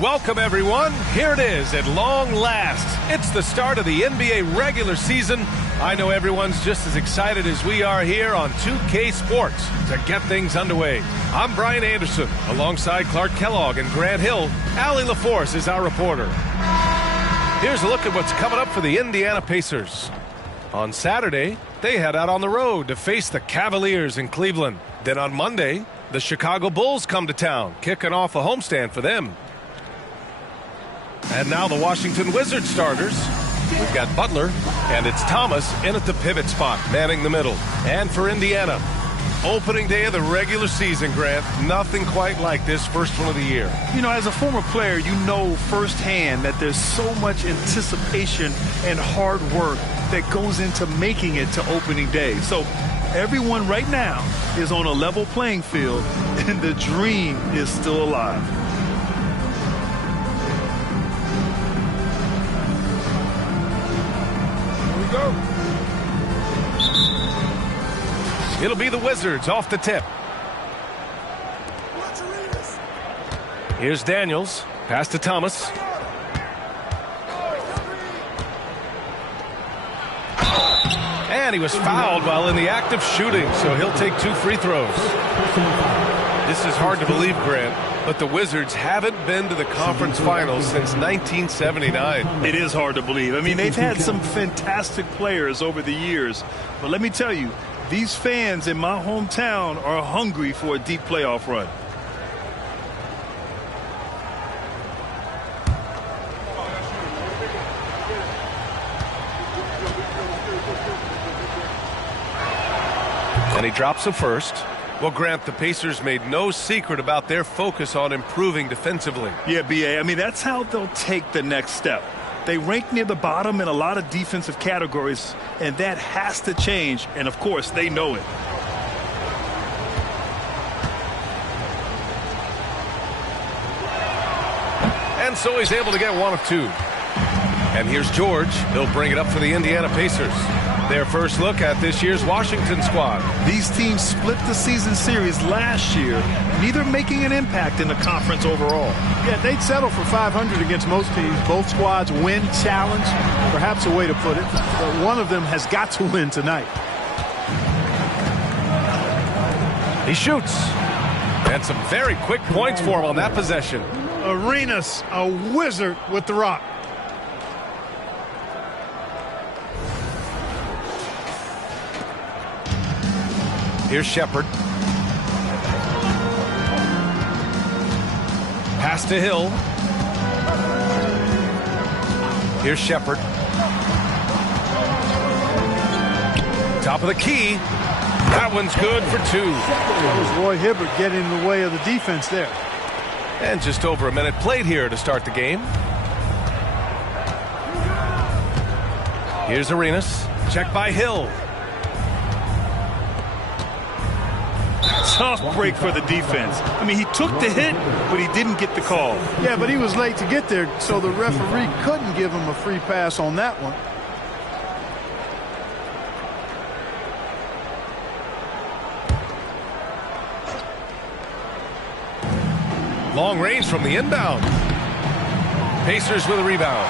Welcome, everyone. Here it is at long last. It's the start of the NBA regular season. I know everyone's just as excited as we are here on 2K Sports to get things underway. I'm Brian Anderson, alongside Clark Kellogg and Grant Hill. Allie LaForce is our reporter. Here's a look at what's coming up for the Indiana Pacers. On Saturday, they head out on the road to face the Cavaliers in Cleveland. Then on Monday, the Chicago Bulls come to town, kicking off a homestand for them. And now the Washington Wizards starters. We've got Butler, and it's Thomas in at the pivot spot, manning the middle. And for Indiana, opening day of the regular season, Grant, nothing quite like this first one of the year. You know, as a former player, you know firsthand that there's so much anticipation and hard work that goes into making it to opening day. So everyone right now is on a level playing field, and the dream is still alive. Go. It'll be the Wizards off the tip. Here's Daniels. Pass to Thomas. And he was fouled while in the act of shooting, so he'll take 2 free throws. This is hard to believe, Grant, but the Wizards haven't been to the conference finals since 1979. It is hard to believe. I mean, they've had some fantastic players over the years. But let me tell you, these fans in my hometown are hungry for a deep playoff run. And he drops a first. Well, Grant, the Pacers made no secret about their focus on improving defensively. Yeah, B.A., I mean, that's how they'll take the next step. They rank near the bottom in a lot of defensive categories, and that has to change, and, of course, they know it. And so he's able to get 1 of 2. And here's George. He'll bring it up for the Indiana Pacers. Their first look at this year's Washington squad. These teams split the season series last year, neither making an impact in the conference overall. Yeah, they'd settle for 500 against most teams. Both squads win challenge, perhaps a way to put it. But one of them has got to win tonight. He shoots. And some very quick points for him on that possession. Arenas, a wizard with the rock. Here's Shepard. Pass to Hill. Here's Shepard. Top of the key. That one's good for 2. That was Roy Hibbert getting in the way of the defense there. And just over a minute played here to start the game. Here's Arenas. Check by Hill. Tough break for the defense. I mean, he took the hit, but he didn't get the call. Yeah, but he was late to get there, so the referee couldn't give him a free pass on that one. Long range from the inbound. Pacers with a rebound.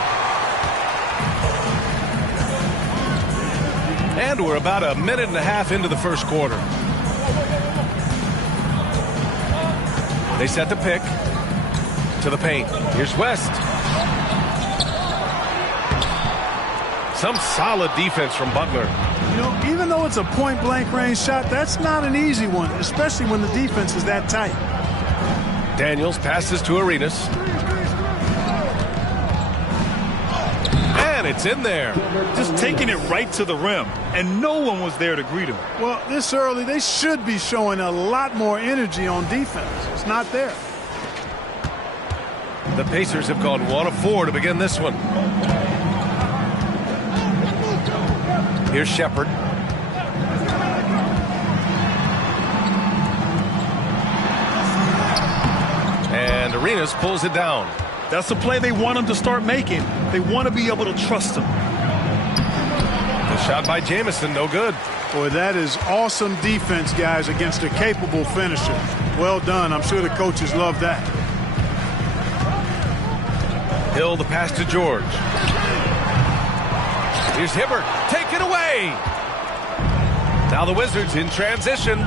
And we're about a minute and a half into the first quarter. They set the pick to the paint. Here's West. Some solid defense from Butler. You know, even though it's a point-blank range shot, that's not an easy one, especially when the defense is that tight. Daniels passes to Arenas. And it's in there. Just taking it right to the rim, and no one was there to greet him. Well, this early, they should be showing a lot more energy on defense. It's not there. The Pacers have gone 1 of 4 to begin this one. Here's Shepard. And Arenas pulls it down. That's the play they want him to start making. They want to be able to trust him. The shot by Jamison, no good. Boy, that is awesome defense, guys, against a capable finisher. Well done. I'm sure the coaches love that. Hill, the pass to George. Here's Hibbert. Take it away. Now the Wizards in transition.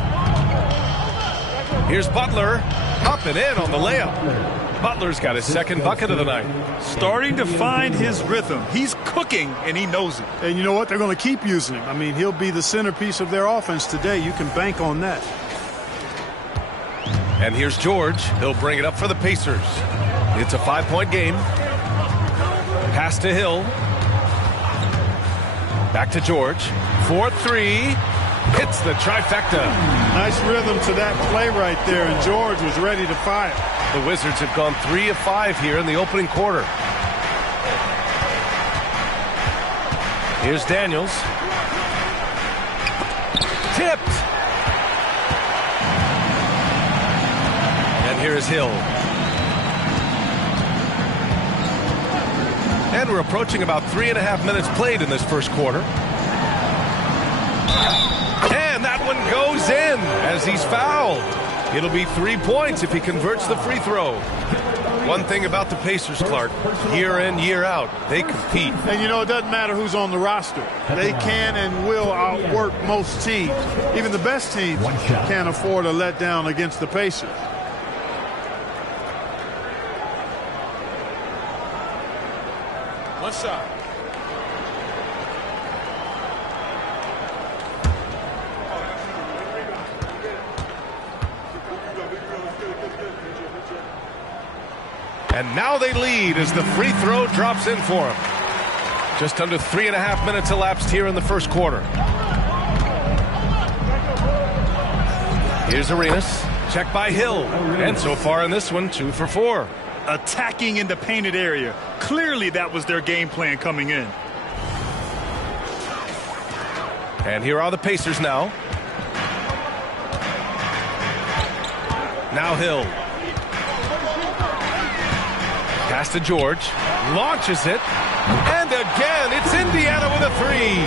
Here's Butler. Up and in on the layup. Butler's got his second bucket of the night. Starting to find his rhythm. He's cooking, and he knows it. And you know what? They're going to keep using him. I mean, he'll be the centerpiece of their offense today. You can bank on that. And here's George. He'll bring it up for the Pacers. It's a 5-point game. Pass to Hill. Back to George. 4-3. Hits the trifecta. Nice rhythm to that play right there, and George was ready to fire. The Wizards have gone 3 of 5 here in the opening quarter. Here's Daniels. Tipped. And here's Hill. And we're approaching about 3.5 minutes played in this first quarter. And that one goes in as he's fouled. It'll be 3 points if he converts the free throw. One thing about the Pacers, Clark, year in, year out, they compete. And you know, it doesn't matter who's on the roster. They can and will outwork most teams. Even the best teams can't afford a letdown against the Pacers. One side. And now they lead as the free throw drops in for them. Just under 3.5 minutes elapsed here in the first quarter. Here's Arenas. Check by Hill. And so far in this one, 2 for 4. Attacking in the painted area. Clearly that was their game plan coming in. And here are the Pacers now. Now Hill. Pass to George. Launches it. And again, it's Indiana with a 3.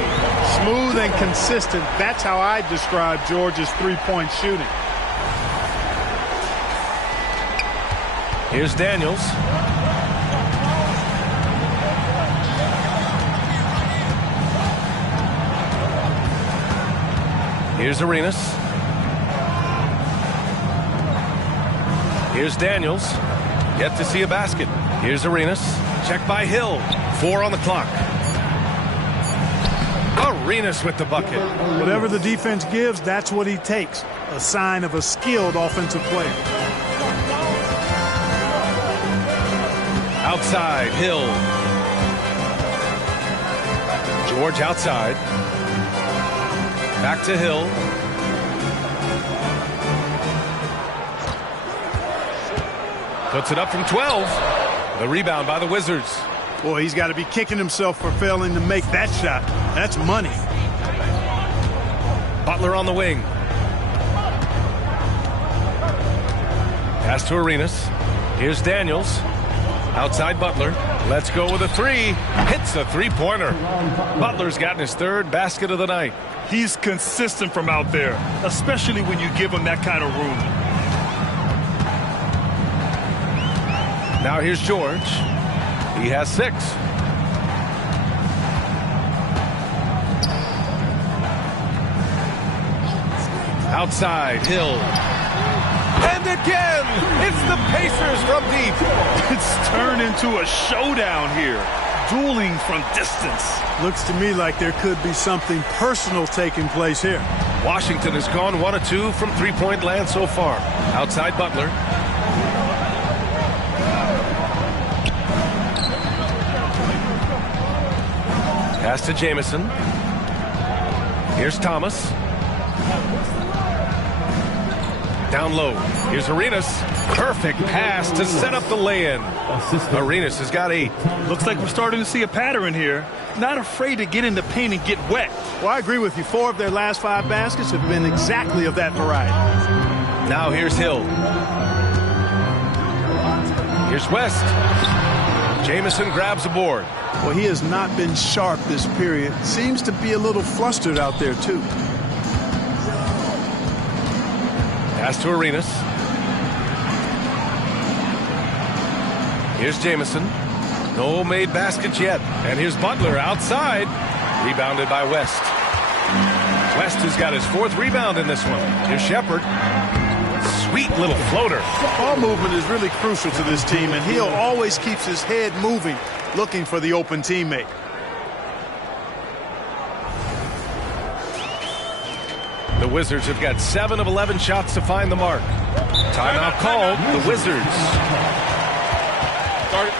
Smooth and consistent. That's how I describe George's three-point shooting. Here's Daniels. Here's Arenas. Here's Daniels. Yet to see a basket. Here's Arenas. Check by Hill. 4 on the clock. Arenas with the bucket. Whatever the defense gives, that's what he takes. A sign of a skilled offensive player. Outside, Hill. George outside. Back to Hill. Puts it up from 12. The rebound by the Wizards. Boy, he's got to be kicking himself for failing to make that shot. That's money. Butler on the wing. Pass to Arenas. Here's Daniels. Outside Butler. Let's go with a 3. Hits a three-pointer. Butler's gotten his 3rd basket of the night. He's consistent from out there, especially when you give him that kind of room. Now here's George. He has 6. Outside, Hill. And again, it's the Pacers from deep. It's turned into a showdown here. Dueling from distance. Looks to me like there could be something personal taking place here. Washington has gone 1 of 2 from three-point land so far. Outside Butler. Pass to Jamison. Here's Thomas. Down low. Here's Arenas. Perfect pass to set up the lay-in. Arenas has got 8. Looks like we're starting to see a pattern here. Not afraid to get in the paint and get wet. Well, I agree with you. 4 of their last 5 baskets have been exactly of that variety. Now here's Hill. Here's West. Jamison grabs a board. Well, he has not been sharp this period. Seems to be a little flustered out there, too. Pass to Arenas. Here's Jamison. No made baskets yet. And here's Butler outside. Rebounded by West. West has got his 4th rebound in this one. Here's Shepherd. Sweet little floater. Ball movement is really crucial to this team, and Hill always keeps his head moving, looking for the open teammate. The Wizards have got 7 of 11 shots to find the mark. Timeout called. The Wizards. Start it.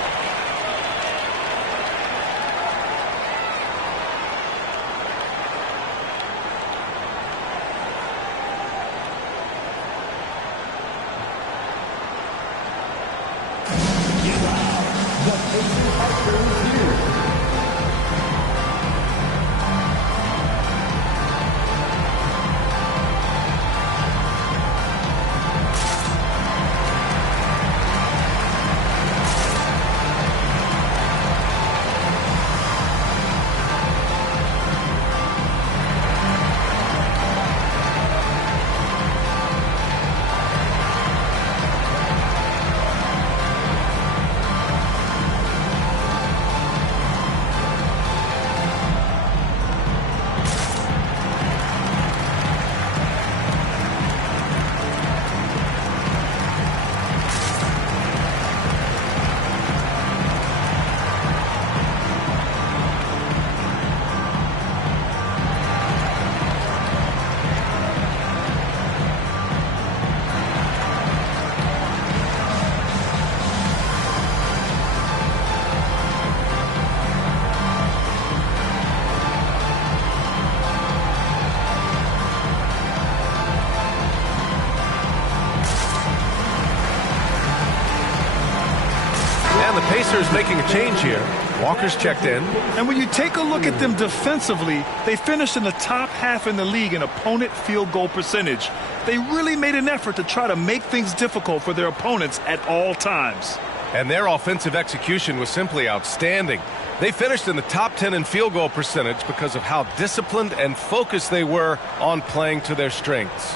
Pacers making a change here. Walker's checked in. And when you take a look at them defensively, they finished in the top half in the league in opponent field goal percentage. They really made an effort to try to make things difficult for their opponents at all times. And their offensive execution was simply outstanding. They finished in the top 10 in field goal percentage because of how disciplined and focused they were on playing to their strengths.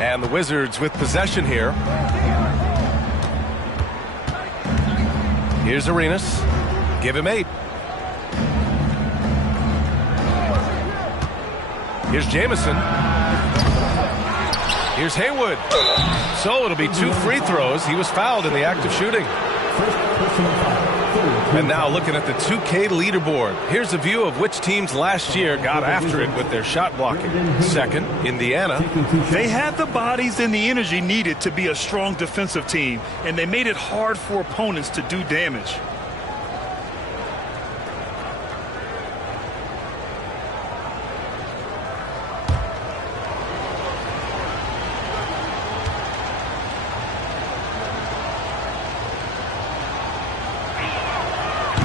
And the Wizards with possession here. Here's Arenas. Give him 8. Here's Jamison. Here's Haywood. So it'll be 2 free throws. He was fouled in the act of shooting. And now looking at the 2K leaderboard. Here's a view of which teams last year got after it with their shot blocking. Second, Indiana. They had the bodies and the energy needed to be a strong defensive team, and they made it hard for opponents to do damage.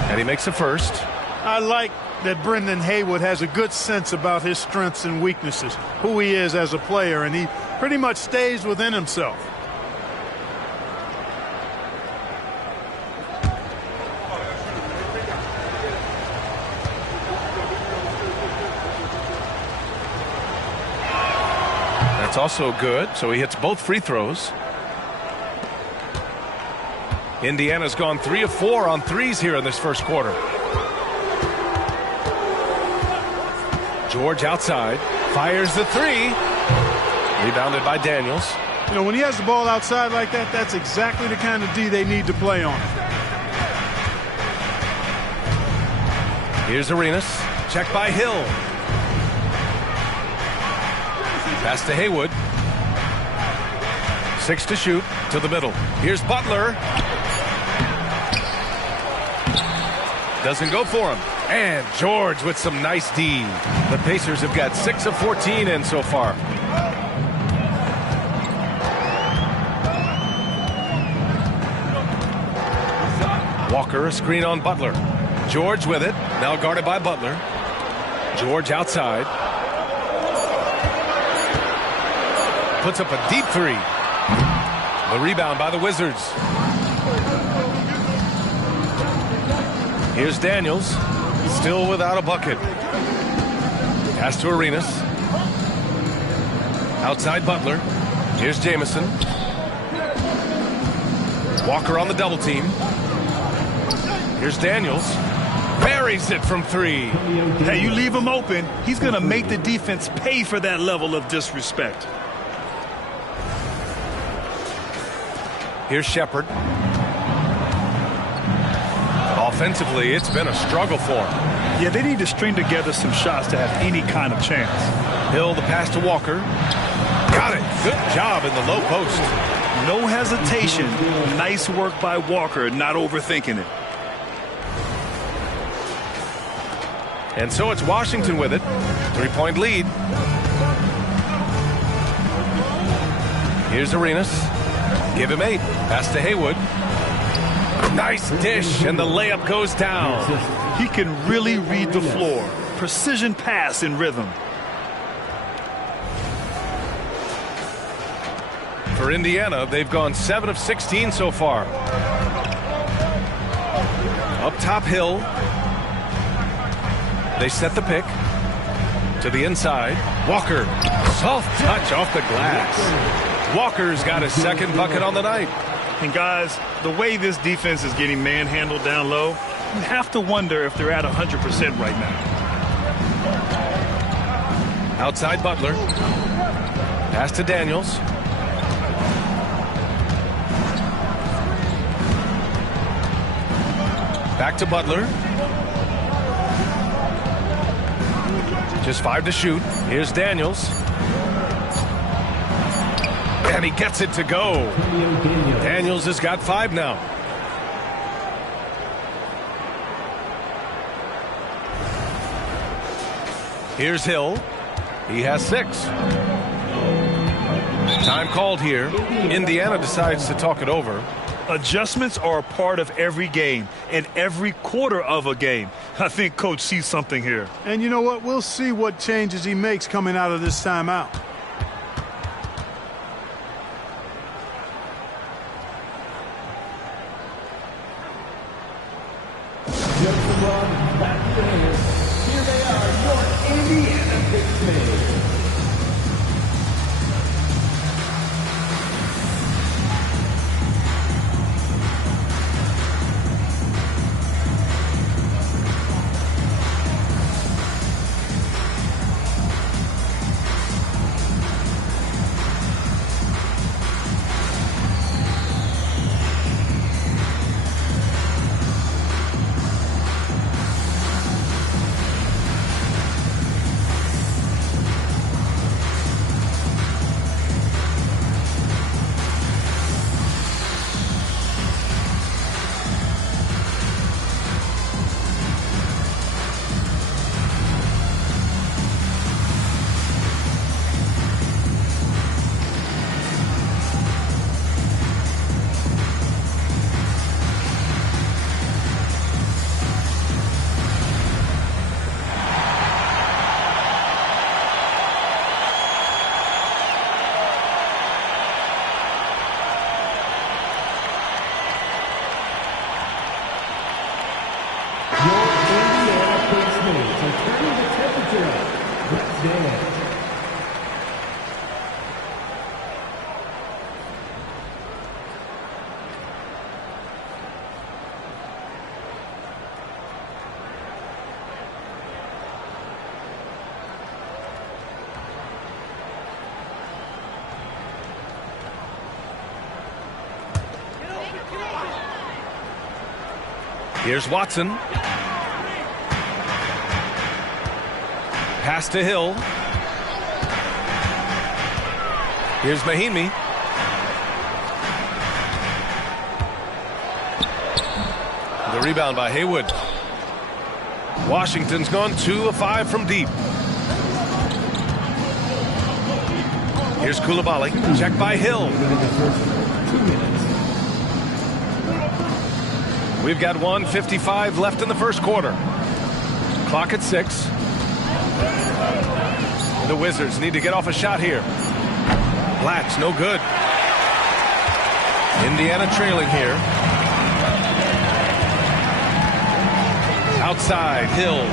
And he makes the first. I like that Brendan Haywood has a good sense about his strengths and weaknesses, who he is as a player, and he pretty much stays within himself. That's also good, so he hits both free throws. Indiana's gone 3 of 4 on threes here in this first quarter. George outside, fires the 3. Rebounded by Daniels. You know, when he has the ball outside like that, that's exactly the kind of D they need to play on. Here's Arenas. Check by Hill. Pass to Haywood. 6 to shoot to the middle. Here's Butler. Doesn't go for him. And George with some nice D. The Pacers have got 6 of 14 in so far. Walker, a screen on Butler. George with it. Now guarded by Butler. George outside. Puts up a deep 3. The rebound by the Wizards. Here's Daniels, still without a bucket. Pass to Arenas. Outside Butler. Here's Jamison. Walker on the double team. Here's Daniels. Buries it from 3. Hey, you leave him open, he's going to make the defense pay for that level of disrespect. Here's Shepard. Offensively, it's been a struggle for him. Yeah, they need to string together some shots to have any kind of chance. Hill, the pass to Walker. Got it. Good job in the low post. No hesitation. Nice work by Walker, not overthinking it. And so it's Washington with it. 3-point lead. Here's Arenas. Give him 8. Pass to Haywood. Nice dish, and the layup goes down. He can really read the floor. Precision pass in rhythm. For Indiana, they've gone 7 of 16 so far. Up top, Hill. They set the pick to the inside. Walker, soft touch off the glass. Walker's got his second bucket on the night. And guys, the way this defense is getting manhandled down low, you have to wonder if they're at 100% right now. Outside Butler. Pass to Daniels. Back to Butler. Just 5 to shoot. Here's Daniels. And he gets it to go. Daniels has got 5 now. Here's Hill. He has 6. Time called here. Indiana decides to talk it over. Adjustments are a part of every game and every quarter of a game. I think Coach sees something here. And you know what? We'll see what changes he makes coming out of this timeout. Here they are, your Indiana Pacers. Here's Watson. Pass to Hill. Here's Mahinmi. The rebound by Haywood. Washington's gone 2 of 5 from deep. Here's Coulibaly. Check by Hill. We've got 1:55 left in the first quarter. Clock at 6. The Wizards need to get off a shot here. Blatch, no good. Indiana trailing here. Outside, Hill.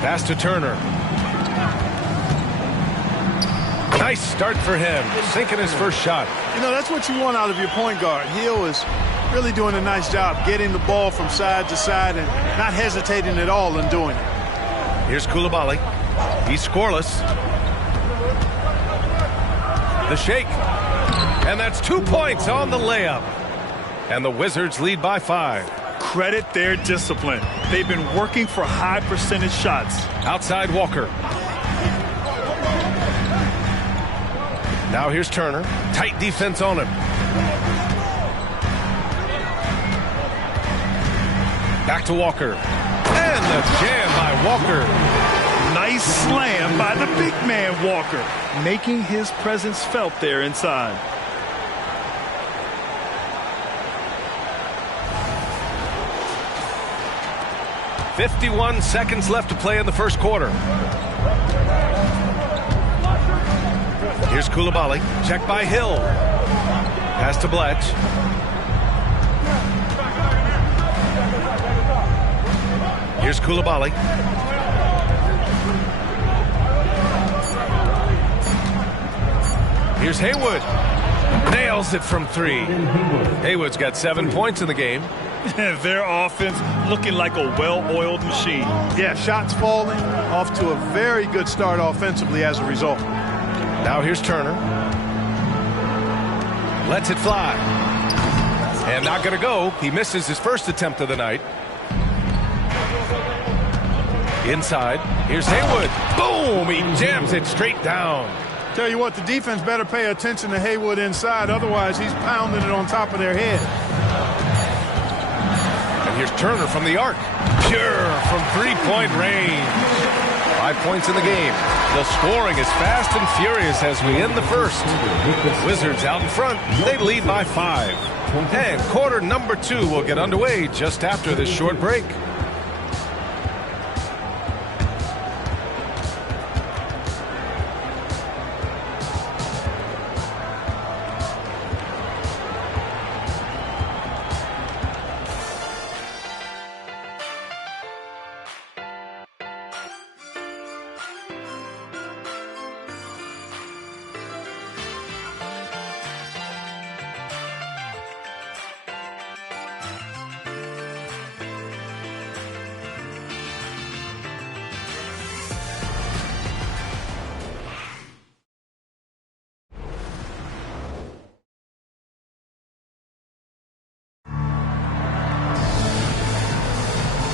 Pass to Turner. Nice start for him, sinking his first shot. You know, that's what you want out of your point guard. Hill is really doing a nice job getting the ball from side to side and not hesitating at all in doing it. Here's Coulibaly. He's scoreless. The shake. And that's 2 points on the layup. And the Wizards lead by 5. Credit their discipline. They've been working for high percentage shots. Outside Walker. Now here's Turner. Tight defense on him. Back to Walker. And the jam by Walker. Nice slam by the big man Walker, making his presence felt there inside. "51 seconds left to play in the first quarter. Here's Coulibaly. Check by Hill. Pass to Bletch. Here's Coulibaly. Here's Haywood. Nails it from 3. Haywood's got 7 points in the game. Their offense looking like a well-oiled machine. Yeah, shots falling, off to a very good start offensively as a result. Now here's Turner. Lets it fly. And not going to go. He misses his first attempt of the night. Inside. Here's Haywood. Boom! He jams it straight down. Tell you what, the defense better pay attention to Haywood inside. Otherwise, he's pounding it on top of their head. And here's Turner from the arc. Pure from three-point range. 5 points in the game. The scoring is fast and furious as we end the first. Wizards out in front. They lead by 5. And quarter number 2 will get underway just after this short break.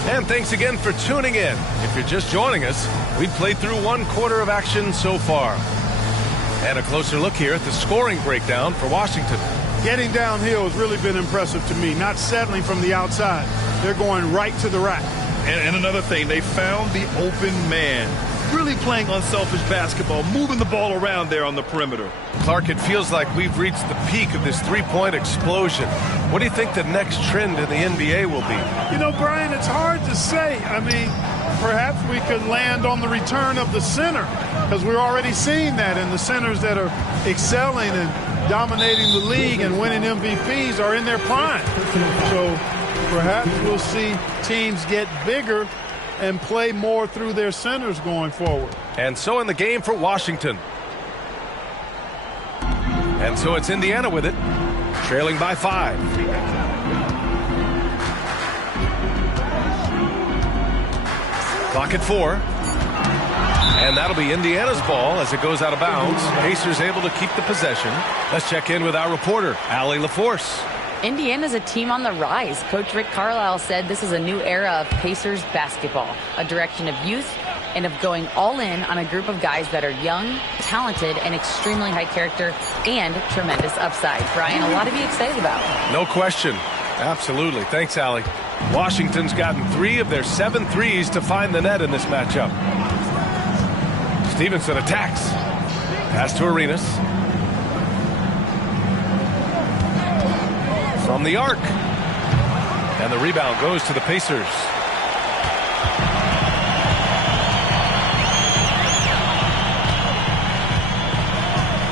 And thanks again for tuning in. If you're just joining us, we've played through 1 quarter of action so far. And a closer look here at the scoring breakdown for Washington. Getting downhill has really been impressive to me, not settling from the outside. They're going right to the rack. And another thing, they found the open man. Really playing unselfish basketball, moving the ball around there on the perimeter. Clark, it feels like we've reached the peak of this three-point explosion. What do you think the next trend in the NBA will be? You know, Brian, it's hard to say. I mean, perhaps we could land on the return of the center, because we're already seeing that, and the centers that are excelling and dominating the league and winning MVPs are in their prime. So perhaps we'll see teams get bigger and play more through their centers going forward. And so in the game for Washington. And so it's Indiana with it, trailing by 5. Clock at 4. And that'll be Indiana's ball as it goes out of bounds. Pacers able to keep the possession. Let's check in with our reporter, Allie LaForce. Indiana's a team on the rise. Coach Rick Carlisle said this is a new era of Pacers basketball, a direction of youth and of going all in on a group of guys that are young, talented, and extremely high character and tremendous upside. Brian, a lot to be excited about. No question. Absolutely. Thanks, Allie. Washington's gotten 3 of their 7 threes to find the net in this matchup. Stevenson attacks. Pass to Arenas. From the arc. And the rebound goes to the Pacers.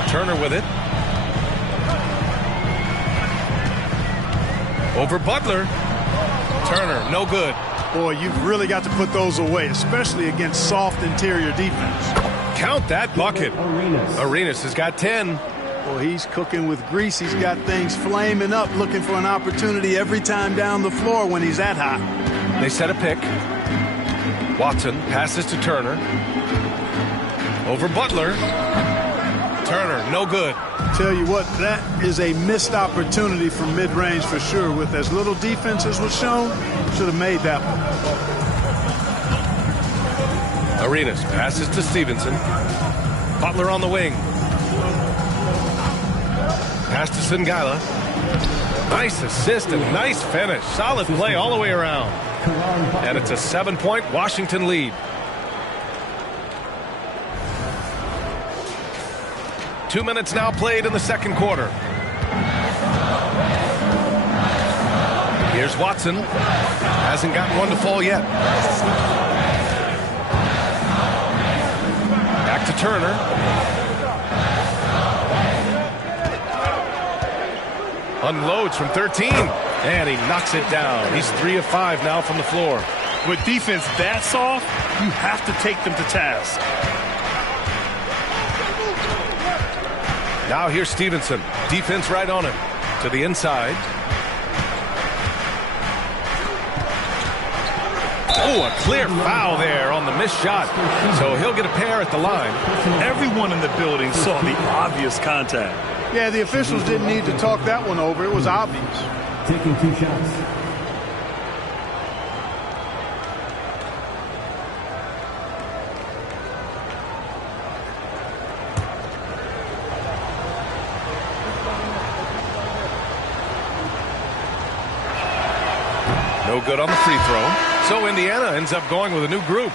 Turner with it. Over Butler. Turner, no good. Boy, you've really got to put those away, especially against soft interior defense. Count that bucket. Arenas has got 10. Well, he's cooking with grease. He's got things flaming up, looking for an opportunity every time down the floor when he's that hot. They set a pick. Watson passes to Turner. Over Butler. Turner, no good. Tell you what, that is a missed opportunity from mid-range for sure. With as little defense as was shown, should have made that one. Arenas passes to Stevenson. Butler on the wing. Pass to Singala. Nice assist and nice finish. Solid play all the way around. And it's a 7-point Washington lead. 2 minutes now played in the second quarter. Here's Watson. Hasn't gotten one to fall yet. Back to Turner. Unloads from 13. And he knocks it down. He's 3 of 5 now from the floor. With defense that soft, you have to take them to task. Now here's Stevenson. Defense right on him. To the inside. Oh, a clear foul there on the missed shot. So he'll get a pair at the line. Everyone in the building saw the obvious contact. Yeah, the officials didn't need to talk that one over. It was obvious. Taking 2 shots. No good on the free throw. So Indiana ends up going with a new group.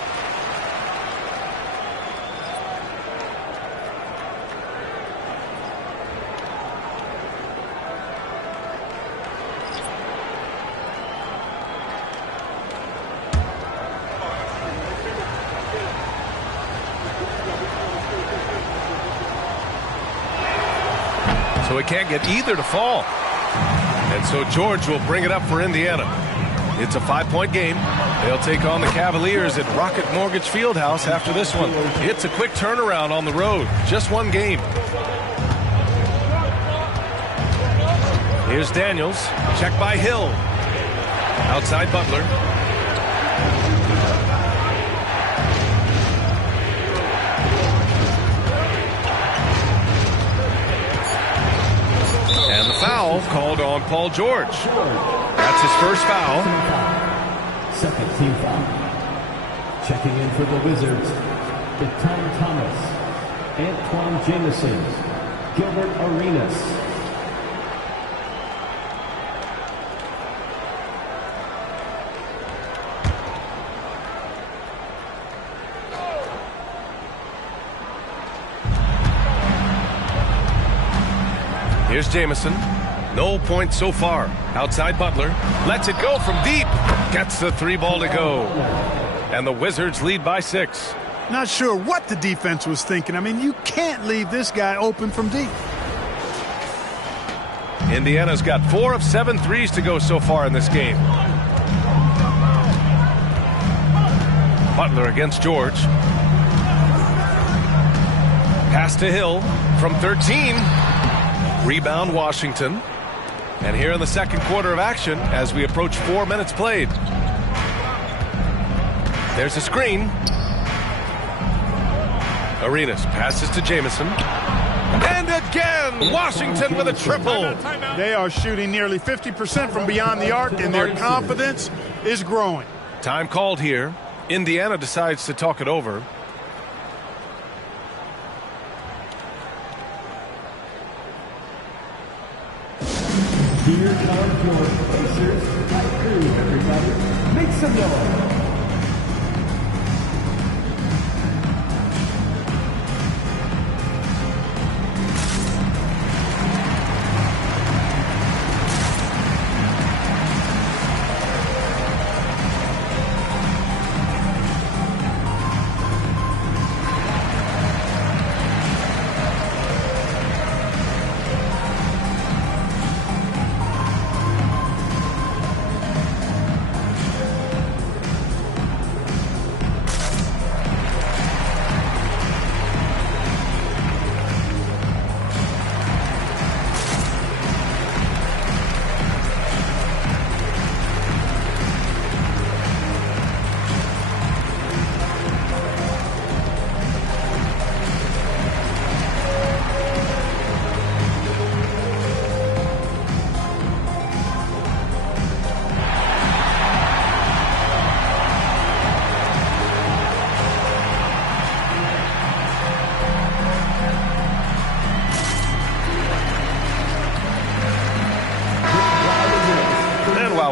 So it can't get either to fall. And so George will bring it up for Indiana. It's a 5-point game. They'll take on the Cavaliers at Rocket Mortgage Fieldhouse after this one. It's a quick turnaround on the road. Just one game. Here's Daniels. Check by Hill. Outside Butler. And the foul called on Paul George. That's his first foul. Second team foul. Checking in for the Wizards, Tom Thomas, Antoine Jamison, Gilbert Arenas. Here's Jamison. No points so far. Outside Butler. Lets it go from deep. Gets the 3 ball to go. And the Wizards lead by 6. Not sure what the defense was thinking. I mean, you can't leave this guy open from deep. Indiana's got 4 of 7 threes to go so far in this game. Butler against George. Pass to Hill from 13. Rebound Washington. And here in the second quarter of action as we approach 4 minutes played. There's a screen. Arenas passes to Jamison. And again, Washington with a triple. They are shooting nearly 50% from beyond the arc, and their confidence is growing. Time called here. Indiana decides to talk it over. Here comes your Pacers fight crew, everybody. Make some noise.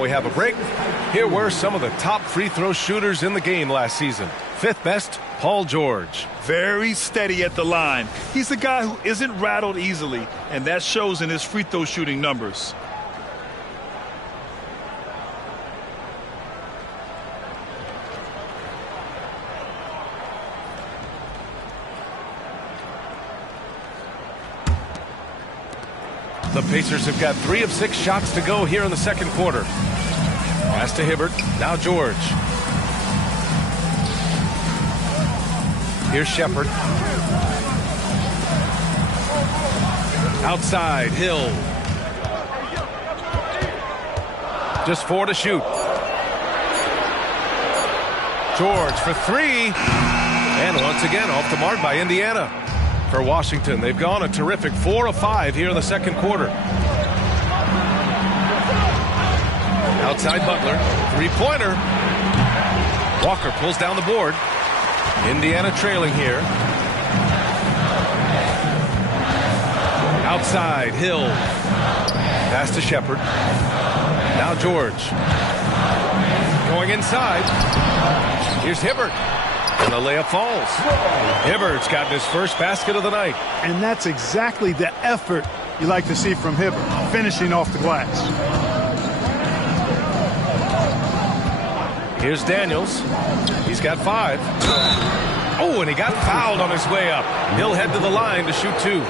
we have a break. Here were some of the top free throw shooters in the game last season. Fifth best, Paul George. Very steady at the line. He's a guy who isn't rattled easily, and that shows in his free throw shooting numbers. The Pacers have got 3 of 6 shots to go here in the second quarter. Pass to Hibbert. Now George. Here's Shepherd. Outside, Hill. Just 4 to shoot. George for 3. And once again, off the mark by Indiana. For Washington, they've gone a terrific 4 of 5 here in the second quarter. Outside Butler, three-pointer. Walker pulls down the board. Indiana trailing here. Outside, Hill. Pass to Shepherd. Now George. Going inside. Here's Hibbert. And the layup falls. Hibbert's gotten his first basket of the night. And that's exactly the effort you like to see from Hibbert, finishing off the glass. Here's Daniels. He's got 5. Oh, and he got fouled on his way up. He'll head to the line to shoot 2.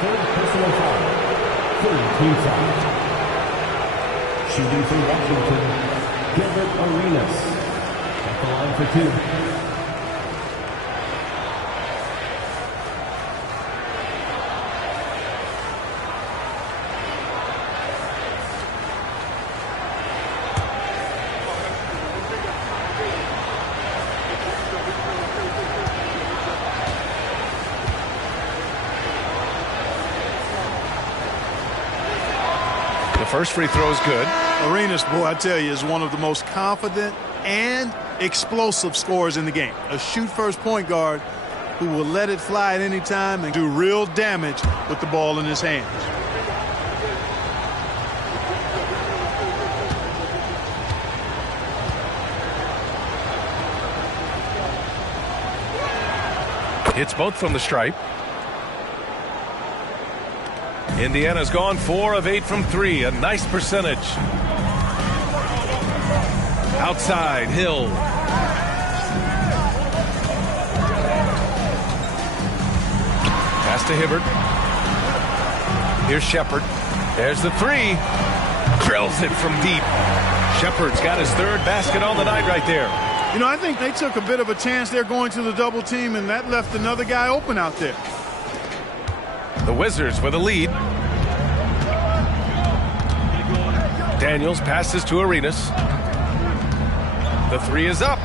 Shooting for Washington, Gilbert Arenas. At the line for 2. First free throw is good. Arenas, boy, I tell you, is one of the most confident and explosive scorers in the game. A shoot-first point guard who will let it fly at any time and do real damage with the ball in his hands. Hits both from the stripe. Indiana's gone 4 of 8 from 3, a nice percentage. Outside, Hill. Pass to Hibbert. Here's Shepherd. There's the 3. Drills it from deep. Shepherd's got his 3rd basket on the night right there. You know, I think they took a bit of a chance there going to the double team, and that left another guy open out there. The Wizards with a lead. Daniels passes to Arenas. The 3 is up.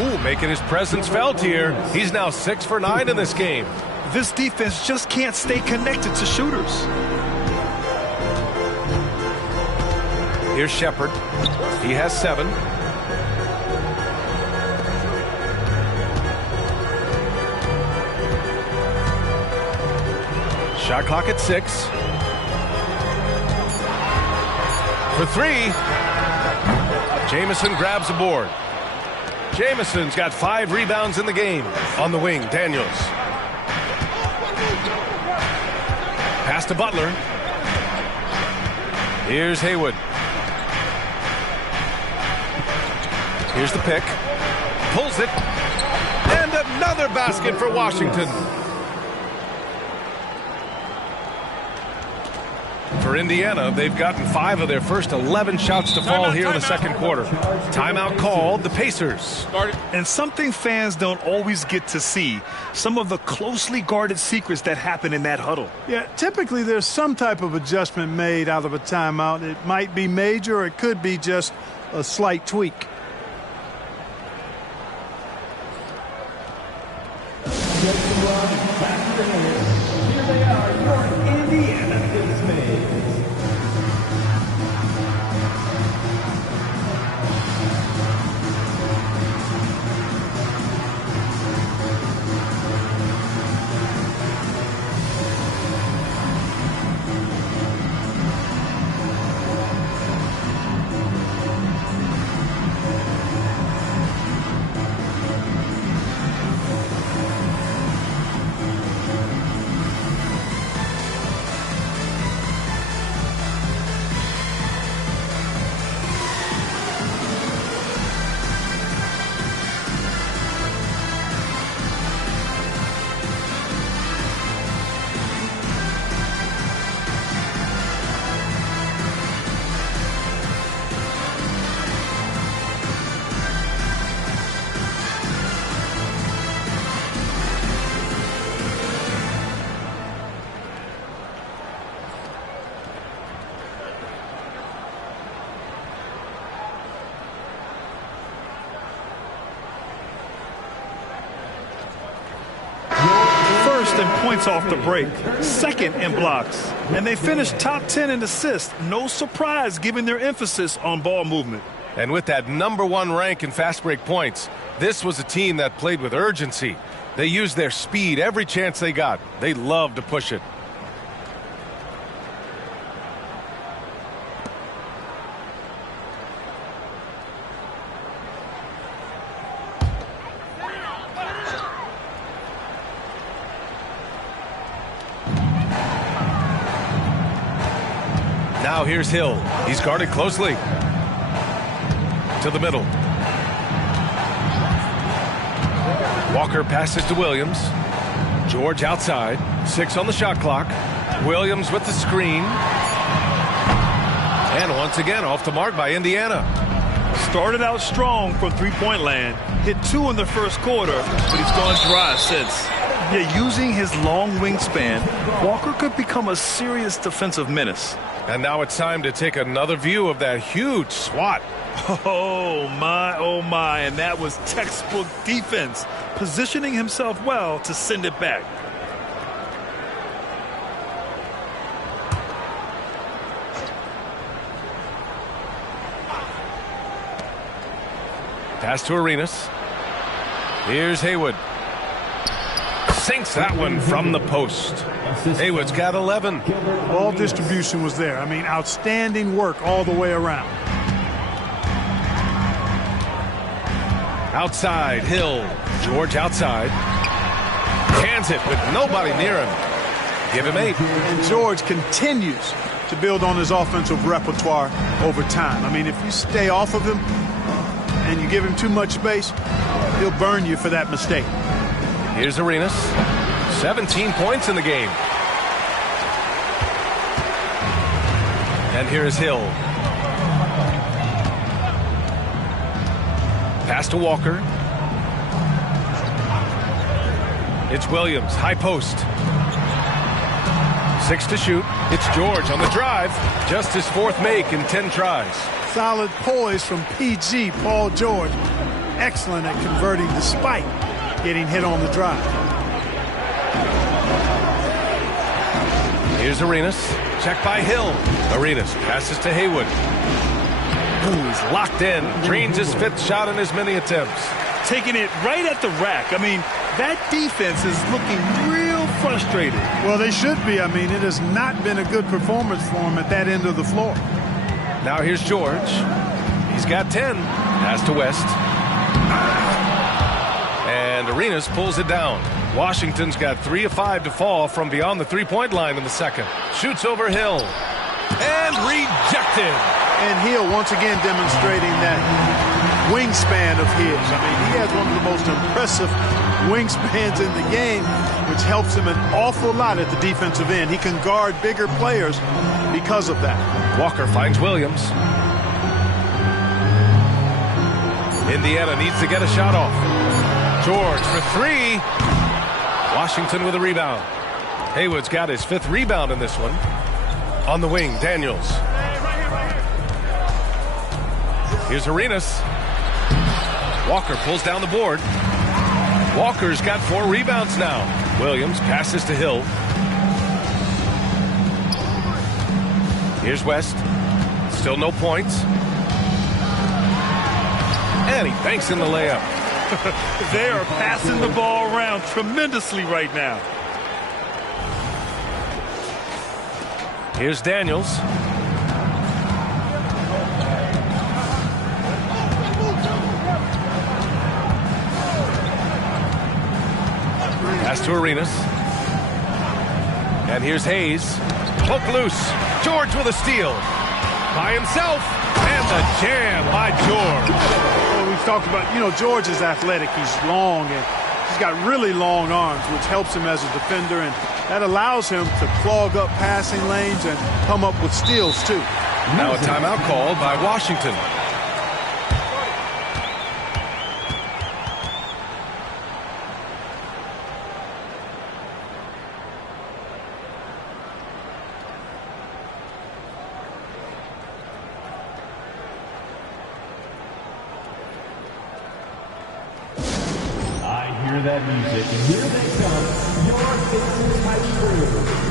Ooh, making his presence felt here. He's now 6 for 9 in this game. This defense just can't stay connected to shooters. Here's Shepherd. He has 7. Shot clock at 6. For 3. Jamison grabs the board. Jamison's got 5 rebounds in the game. On the wing, Daniels. Pass to Butler. Here's Haywood. Here's the pick. Pulls it. And another basket for Washington. For Indiana, they've gotten 5 of their first 11 shots to fall here in the second quarter. Timeout called, the Pacers. And something fans don't always get to see, some of the closely guarded secrets that happen in that huddle. Yeah, typically there's some type of adjustment made out of a timeout. It might be major, or it could be just a slight tweak. Here they are, your Indiana Pacers. in points off the break, second in blocks, and they finished top 10 in assists. No surprise given their emphasis on ball movement. And with that #1 rank in fast break points, this was a team that played with urgency. They used their speed every chance they got. They loved to push it. Now here's Hill. He's guarded closely. To the middle. Walker passes to Williams. George outside. 6 on the shot clock. Williams with the screen. And once again off the mark by Indiana. Started out strong from three-point land. Hit 2 in the first quarter, but he's gone dry since. Yeah, using his long wingspan, Walker could become a serious defensive menace. And now it's time to take another view of that huge swat. Oh my, and that was textbook defense, positioning himself well to send it back. Pass to Arenas. Here's Haywood. Sinks that one from the post. Haywood's got 11. Ball distribution was there. I mean, outstanding work all the way around. Outside, Hill. George outside. Hands it with nobody near him. Give him 8. And George continues to build on his offensive repertoire over time. I mean, if you stay off of him and you give him too much space, he'll burn you for that mistake. Here's Arenas. 17 points in the game. And here's Hill. Pass to Walker. It's Williams, high post. 6 to shoot. It's George on the drive. Just his 4th make in 10 tries. Solid poise from PG, Paul George. Excellent at converting despite getting hit on the drive. Here's Arenas. Check by Hill. Arenas passes to Haywood. Ooh, he's locked in. Drains his 5th shot in as many attempts. Taking it right at the rack. I mean, that defense is looking real frustrated. Well, they should be. I mean, it has not been a good performance for him at that end of the floor. Now here's George. He's got 10. Pass to West. And Arenas pulls it down. Washington's got 3 of 5 to fall from beyond the three-point line in the second. Shoots over Hill. And rejected. And Hill once again demonstrating that wingspan of his. I mean, he has one of the most impressive wingspans in the game, which helps him an awful lot at the defensive end. He can guard bigger players because of that. Walker finds Williams. Indiana needs to get a shot off. George for 3. Washington with a rebound. Haywood's got his 5th rebound in this one. On the wing, Daniels. Here's Arenas. Walker pulls down the board. Walker's got 4 rebounds now. Williams passes to Hill. Here's West. Still no points. And he banks in the layup. They are passing the ball around tremendously right now. Here's Daniels. Pass to Arenas. And here's Hayes. Poke loose. George with a steal. By himself. And the jam by George. Well, we've talked about, George is athletic. He's long, and he's got really long arms, which helps him as a defender, and that allows him to clog up passing lanes and come up with steals, too. Now a timeout called by Washington. that music, and here they come, your Pacers High Crew.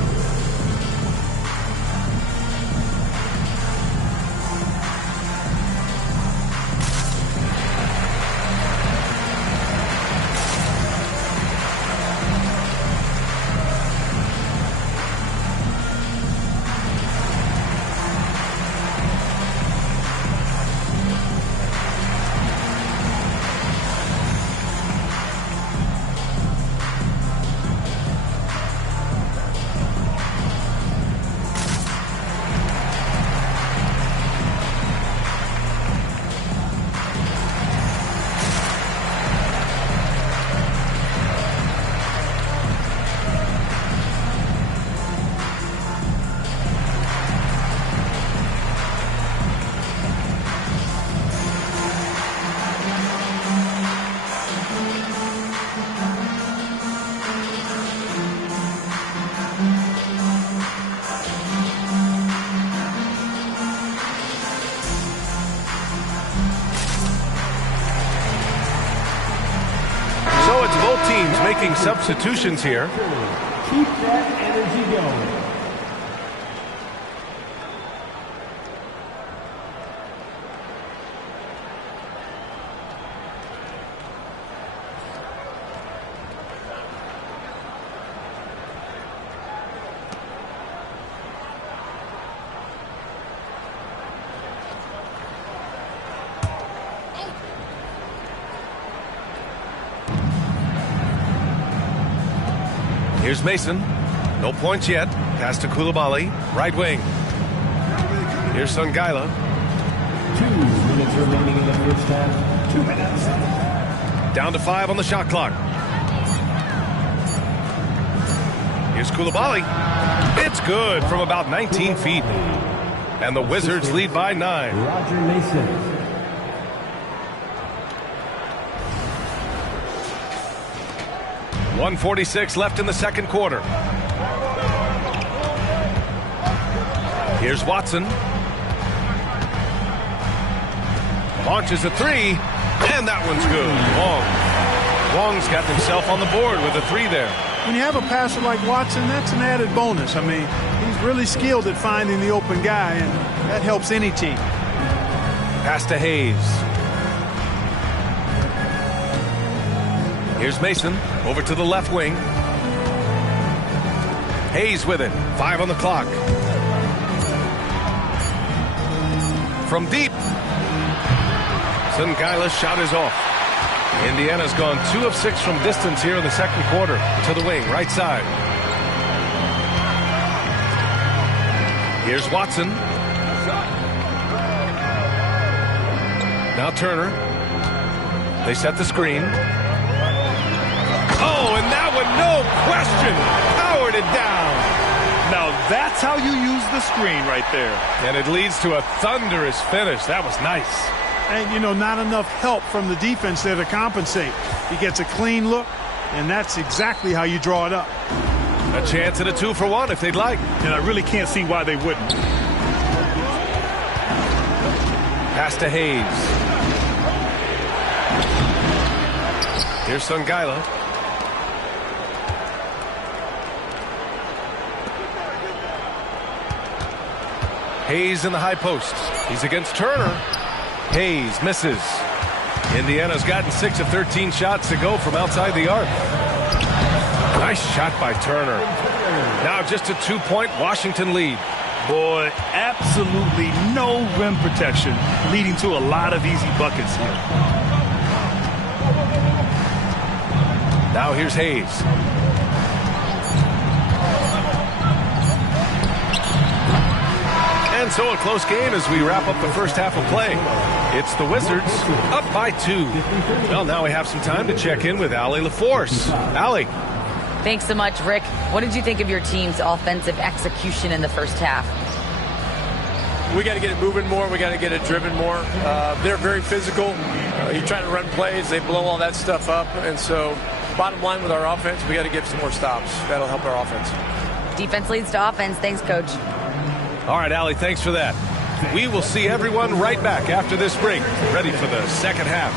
Both teams making substitutions here. Keep that energy going. Here's Mason. No points yet. Pass to Coulibaly. Right wing. Here's Songaila. 2 minutes remaining in the first half. 2 minutes. Down to 5 on the shot clock. Here's Coulibaly. It's good from about 19 feet. And the Wizards lead by 9. Roger Mason. .146 left in the second quarter. Here's Watson. Launches a 3, and that one's good. Wong's got himself on the board with a 3 there. When you have a passer like Watson, that's an added bonus. I mean, he's really skilled at finding the open guy, and that helps any team. Pass to Hayes. Here's Mason over to the left wing. Hayes with it. 5 on the clock. From deep. Sungaila's shot is off. Indiana's gone 2 of 6 from distance here in the second quarter. To the wing, right side. Here's Watson. Now Turner. They set the screen. Oh, and that one, no question, powered it down. Now that's how you use the screen right there. And it leads to a thunderous finish. That was nice. And, you know, not enough help from the defense there to compensate. He gets a clean look, and that's exactly how you draw it up. A chance at a 2-for-1 if they'd like. And I really can't see why they wouldn't. Pass to Hayes. Here's Songaila. Hayes in the high post. He's against Turner. Hayes misses. Indiana's gotten 6 of 13 shots to go from outside the arc. Nice shot by Turner. Now just a 2-point Washington lead. Boy, absolutely no rim protection, leading to a lot of easy buckets here. Now here's Hayes. And so a close game as we wrap up the first half of play. It's the Wizards up by 2. Well, now we have some time to check in with Allie LaForce. Allie. Thanks so much, Rick. What did you think of your team's offensive execution in the first half? We got to get it moving more. We got to get it driven more. They're very physical. You're trying to run plays. They blow all that stuff up. And so bottom line with our offense, we got to get some more stops. That'll help our offense. Defense leads to offense. Thanks, Coach. All right, Allie, thanks for that. We will see everyone right back after this break, ready for the second half.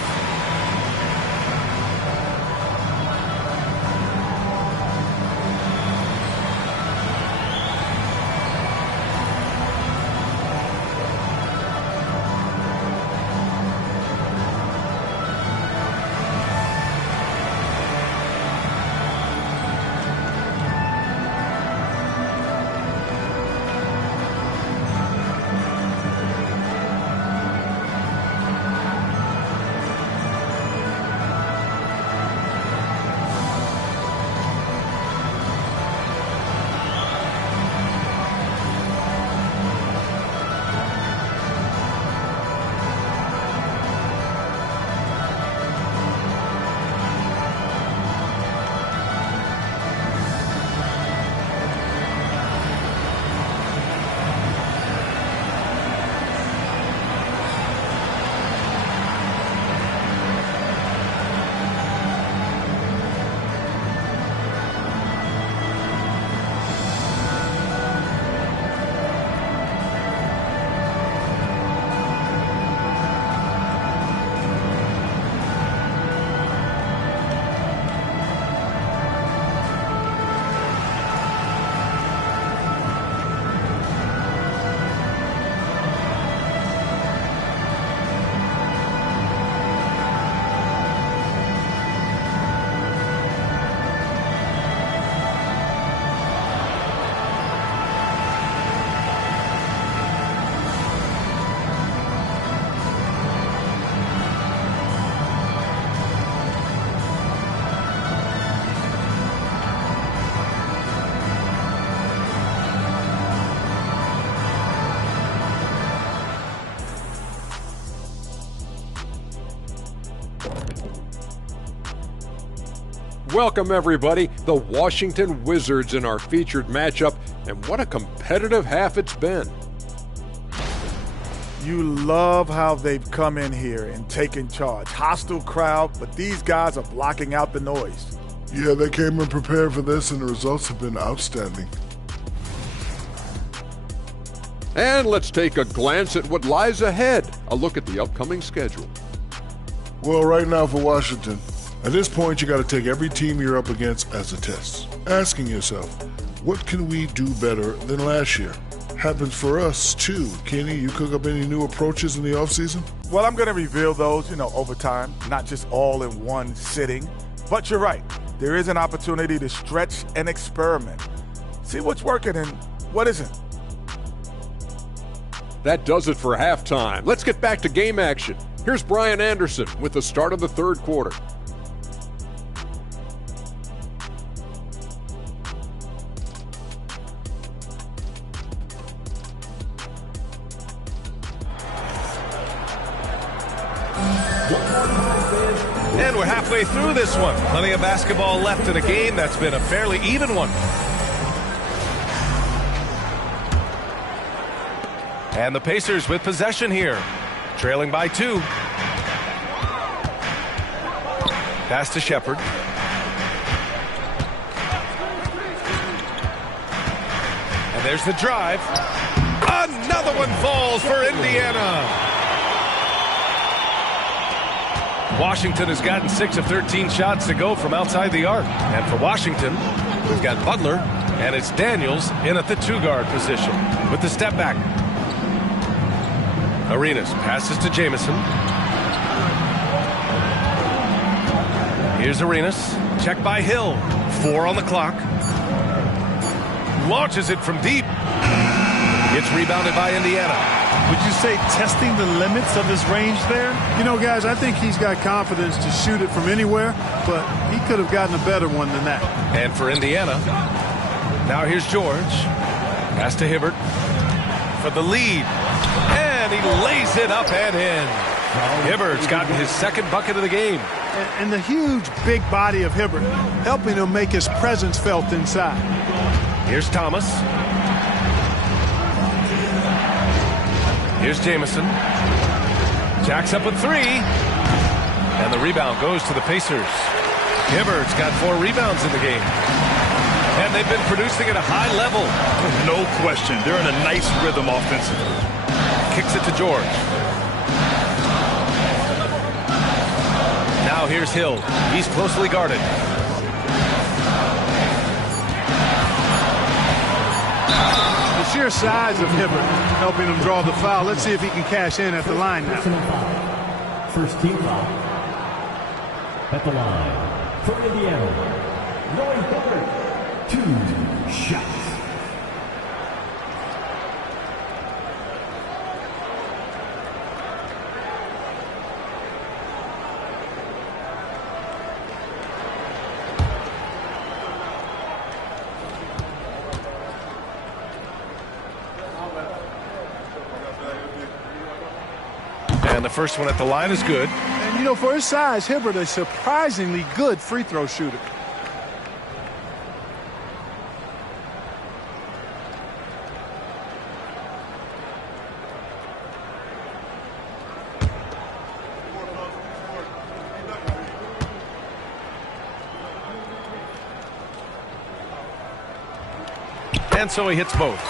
Welcome, everybody. The Washington Wizards in our featured matchup, and what a competitive half it's been. You love how they've come in here and taken charge. Hostile crowd, but these guys are blocking out the noise. Yeah, they came in prepared for this, and the results have been outstanding. And let's take a glance at what lies ahead. A look at the upcoming schedule. Well, right now for Washington, at this point, you got to take every team you're up against as a test. Asking yourself, what can we do better than last year? Happens for us, too. Kenny, you cook up any new approaches in the offseason? Well, I'm going to reveal those, over time, not just all in one sitting. But you're right. There is an opportunity to stretch and experiment. See what's working and what isn't. That does it for halftime. Let's get back to game action. Here's Brian Anderson with the start of the third quarter. And we're halfway through this one. Plenty of basketball left in a game that's been a fairly even one. And the Pacers with possession here. Trailing by 2. Pass to Shepherd. And there's the drive. Another one falls for Indiana. Washington has gotten 6 of 13 shots to go from outside the arc. And for Washington, we've got Butler, and it's Daniels in at the 2-guard position with the step back. Arenas passes to Jamison. Here's Arenas. Check by Hill. 4 on the clock. Launches it from deep. It's rebounded by Indiana. Would you say testing the limits of his range there? Guys, I think he's got confidence to shoot it from anywhere, but he could have gotten a better one than that. And for Indiana, now here's George. Pass to Hibbert for the lead. And he lays it up and in. Hibbert's gotten his second bucket of the game. And the huge big body of Hibbert helping him make his presence felt inside. Here's Thomas. Here's Jamison. Jacks up a 3. And the rebound goes to the Pacers. Hibbert's got 4 rebounds in the game. And they've been producing at a high level. No question. They're in a nice rhythm offensively. Kicks it to George. Now here's Hill. He's closely guarded. The sheer size of Hibbert helping him draw the foul. Let's see if he can cash in at the line now. First team foul. At the line for Indiana, Roy Hibbert, 2 shots. And the first one at the line is good. And, for his size, Hibbert is a surprisingly good free throw shooter. And so he hits both.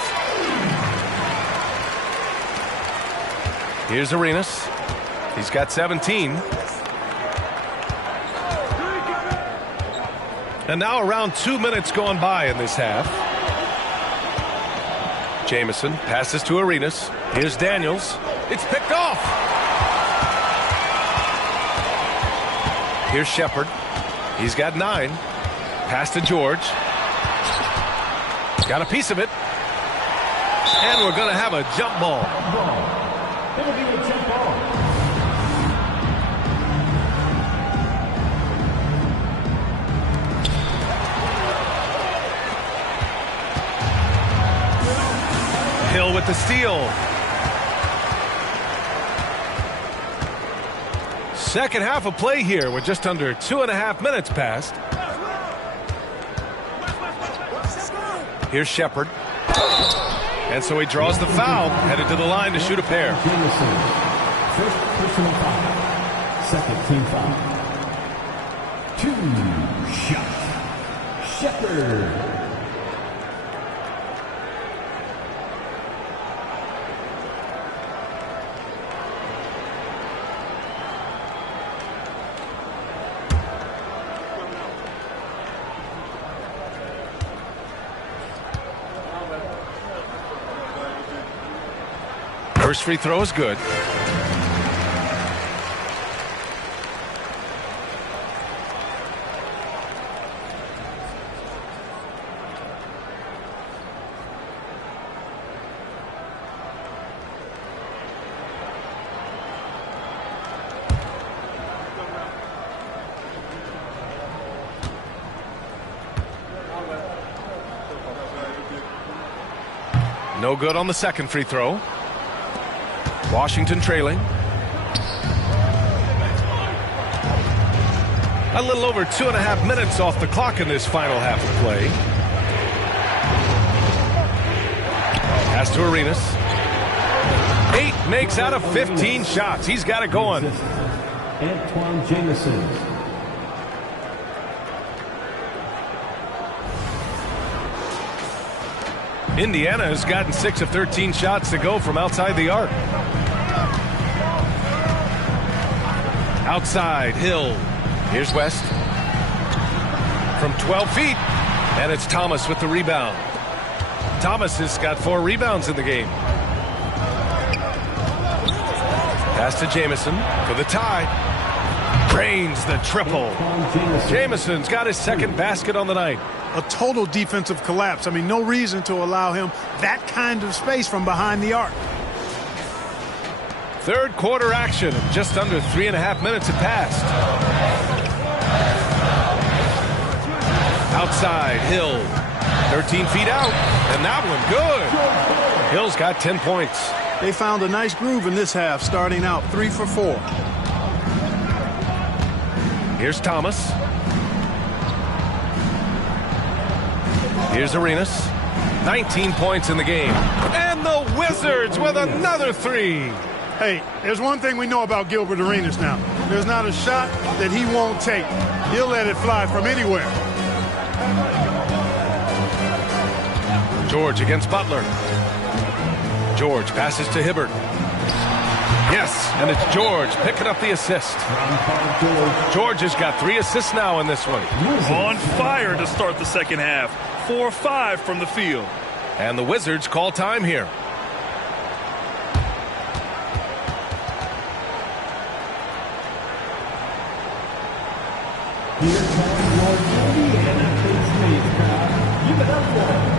Here's Arenas. He's got 17. And now around 2 minutes gone by in this half. Jamison passes to Arenas. Here's Daniels. It's picked off. Here's Shepherd. He's got 9. Pass to George. Got a piece of it. And we're going to have a jump ball. It'll be a jump ball. Hill with the steal. Second half of play here with just under 2.5 minutes passed. Here's Shepard. And so he draws the foul, headed to the line to shoot a pair. Jamison. First personal foul. Second team foul. 2 shots. Shepard. First free throw is good. No good on the second free throw. Washington trailing. A little over 2.5 minutes off the clock in this final half of play. Pass to Arenas. 8 makes out of 15 shots. He's got it going. Antoine Jamison. Indiana has gotten 6 of 13 shots to go from outside the arc. Outside, Hill. Here's West. From 12 feet. And it's Thomas with the rebound. Thomas has got 4 rebounds in the game. Pass to Jamison for the tie. Drains the triple. Jamison's got his second basket on the night. A total defensive collapse. I mean, no reason to allow him that kind of space from behind the arc. Third quarter action. Just under 3.5 minutes had passed. Outside, Hill. 13 feet out. And that one good. Hill's got 10 points. They found a nice groove in this half, starting out 3 for 4. Here's Thomas. Here's Arenas. 19 points in the game. And the Wizards with another 3. Hey, there's one thing we know about Gilbert Arenas now. There's not a shot that he won't take. He'll let it fly from anywhere. George against Butler. George passes to Hibbert. Yes, and it's George picking up the assist. George has got 3 assists now in this one. On fire to start the second half. 4-5 from the field. And the Wizards call time here. Here comes your Indiana Pacers crowd. Give it up for him.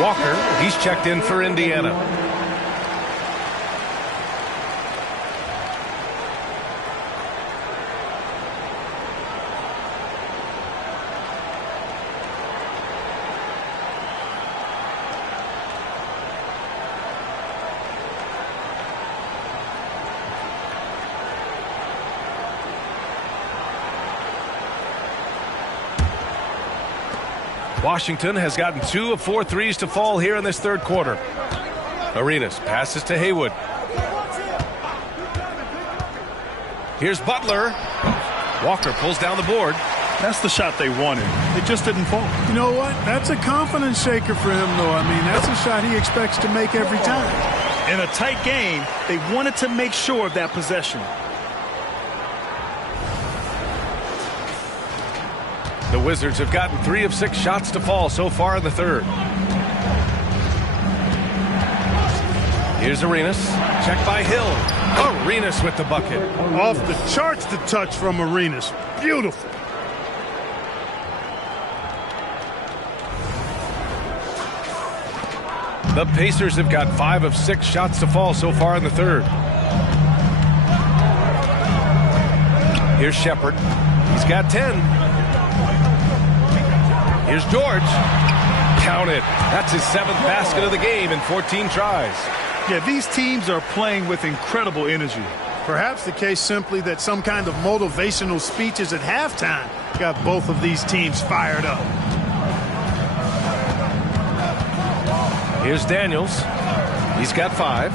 Walker, he's checked in for Indiana. Washington has gotten 2 of 4 threes to fall here in this third quarter. Arenas passes to Haywood. Here's Butler. Walker pulls down the board. That's the shot they wanted. It just didn't fall. You know what? That's a confidence shaker for him, though. I mean, that's a shot he expects to make every time. In a tight game, they wanted to make sure of that possession. The Wizards have gotten 3 of 6 shots to fall so far in the third. Here's Arenas. Check by Hill. Arenas with the bucket. Off the charts, the touch from Arenas. Beautiful. The Pacers have got 5 of 6 shots to fall so far in the third. Here's Shepherd. He's got 10. Here's George. Count it. That's his 7th basket of the game in 14 tries. Yeah, these teams are playing with incredible energy. Perhaps the case simply that some kind of motivational speeches at halftime got both of these teams fired up. Here's Daniels. He's got 5.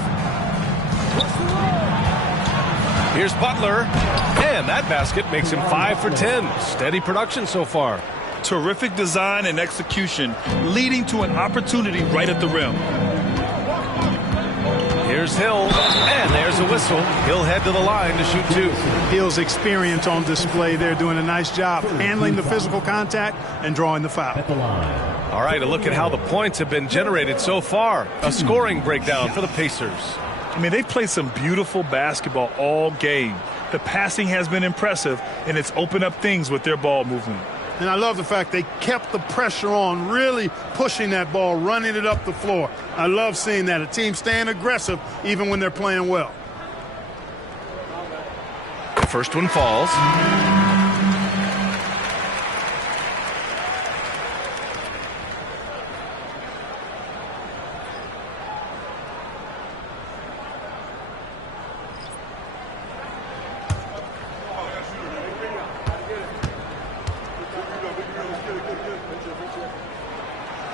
Here's Butler. And that basket makes him 5 for 10. Steady production so far. Terrific design and execution, leading to an opportunity right at the rim. Here's Hill, and there's a whistle. He'll head to the line to shoot 2. Hill's experience on display there, doing a nice job handling the physical contact and drawing the foul. All right, a look at how the points have been generated so far. A scoring breakdown for the Pacers. I mean, they've played some beautiful basketball all game. The passing has been impressive, and it's opened up things with their ball movement. And I love the fact they kept the pressure on, really pushing that ball, running it up the floor. I love seeing that. A team staying aggressive even when they're playing well. First one falls.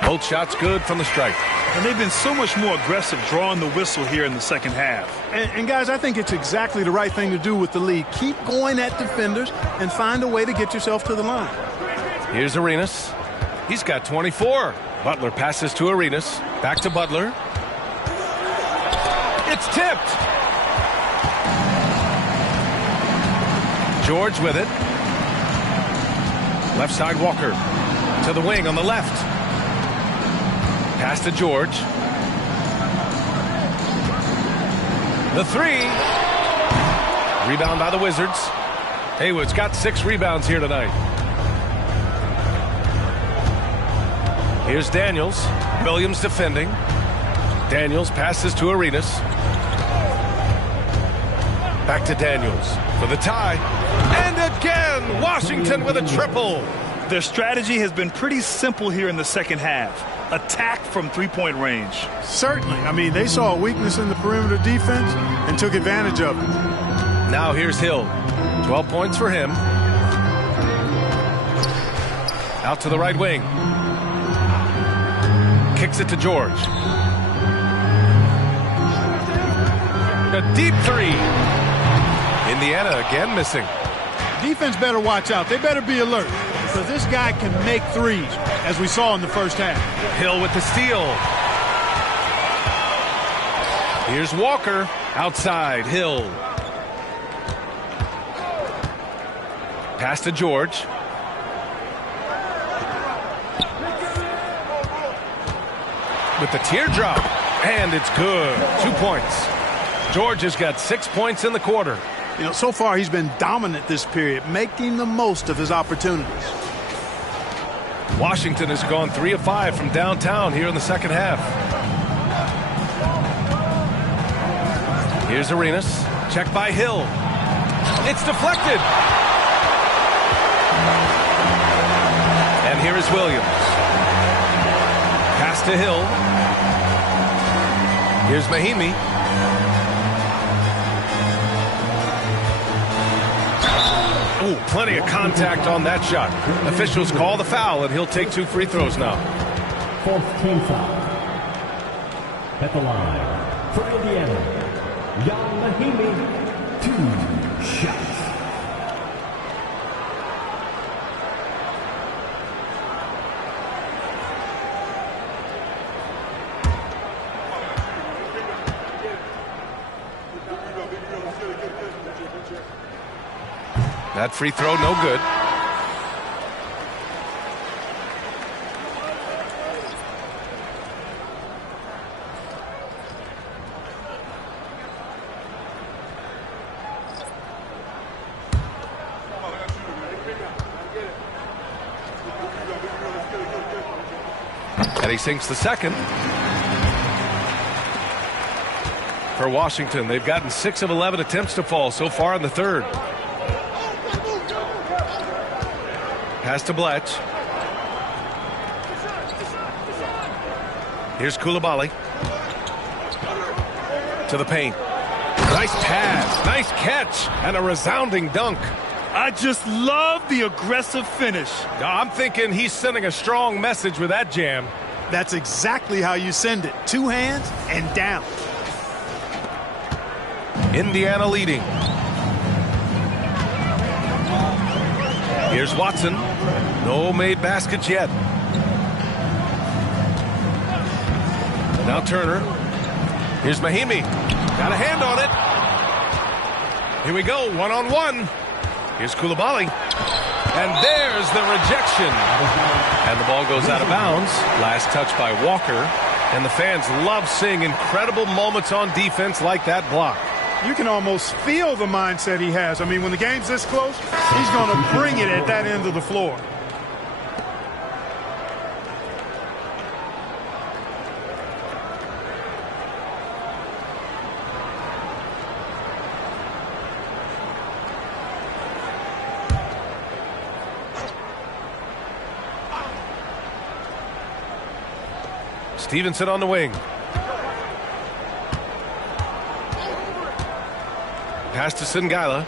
Both shots good from the stripe. And they've been so much more aggressive drawing the whistle here in the second half. And guys, I think it's exactly the right thing to do with the lead. Keep going at defenders and find a way to get yourself to the line. Here's Arenas. He's got 24. Butler passes to Arenas. Back to Butler. It's tipped. George with it. Left side Walker. To the wing on the left. Pass to George. The 3. Rebound by the Wizards. Haywood's got 6 rebounds here tonight. Here's Daniels. Williams defending. Daniels passes to Arenas. Back to Daniels for the tie. And again, Washington with a triple. Their strategy has been pretty simple here in the second half. Attack from three-point range. Certainly. I mean, they saw a weakness in the perimeter defense and took advantage of it. Now here's Hill. 12 points for him. Out to the right wing. Kicks it to George. A deep 3. Indiana again missing. Defense better watch out. They better be alert because this guy can make threes, as we saw in the first half. Hill with the steal. Here's Walker. Outside, Hill. Pass to George. With the teardrop. And it's good. 2 points. George has got 6 points in the quarter. You know, so far he's been dominant this period, making the most of his opportunities. Washington has gone 3 of 5 from downtown here in the second half. Here's Arenas. Check by Hill. It's deflected. And here is Williams. Pass to Hill. Here's Mahimi. Oh, plenty of contact on that shot. Officials call the foul, and he'll take 2 free throws now. Fourth team foul. At the line for Indiana, Jan Mahimi, 2 shots. That free throw, no good. And he sinks the second. For Washington, they've gotten 6 of 11 attempts to fall so far in the third. Pass to Bletch. Here's Coulibaly. To the paint. Nice pass, nice catch, and a resounding dunk. I just love the aggressive finish. I'm thinking he's sending a strong message with that jam. That's exactly how you send it. 2 hands and down. Indiana leading. Here's Watson. No made baskets yet. Now Turner. Here's Mahimi. Got a hand on it. Here we go, one-on-one. Here's Coulibaly. And there's the rejection. And the ball goes out of bounds. Last touch by Walker. And the fans love seeing incredible moments on defense like that block. You can almost feel the mindset he has. I mean, when the game's this close, he's going to bring it at that end of the floor. Stevenson on the wing. Pass to Singala.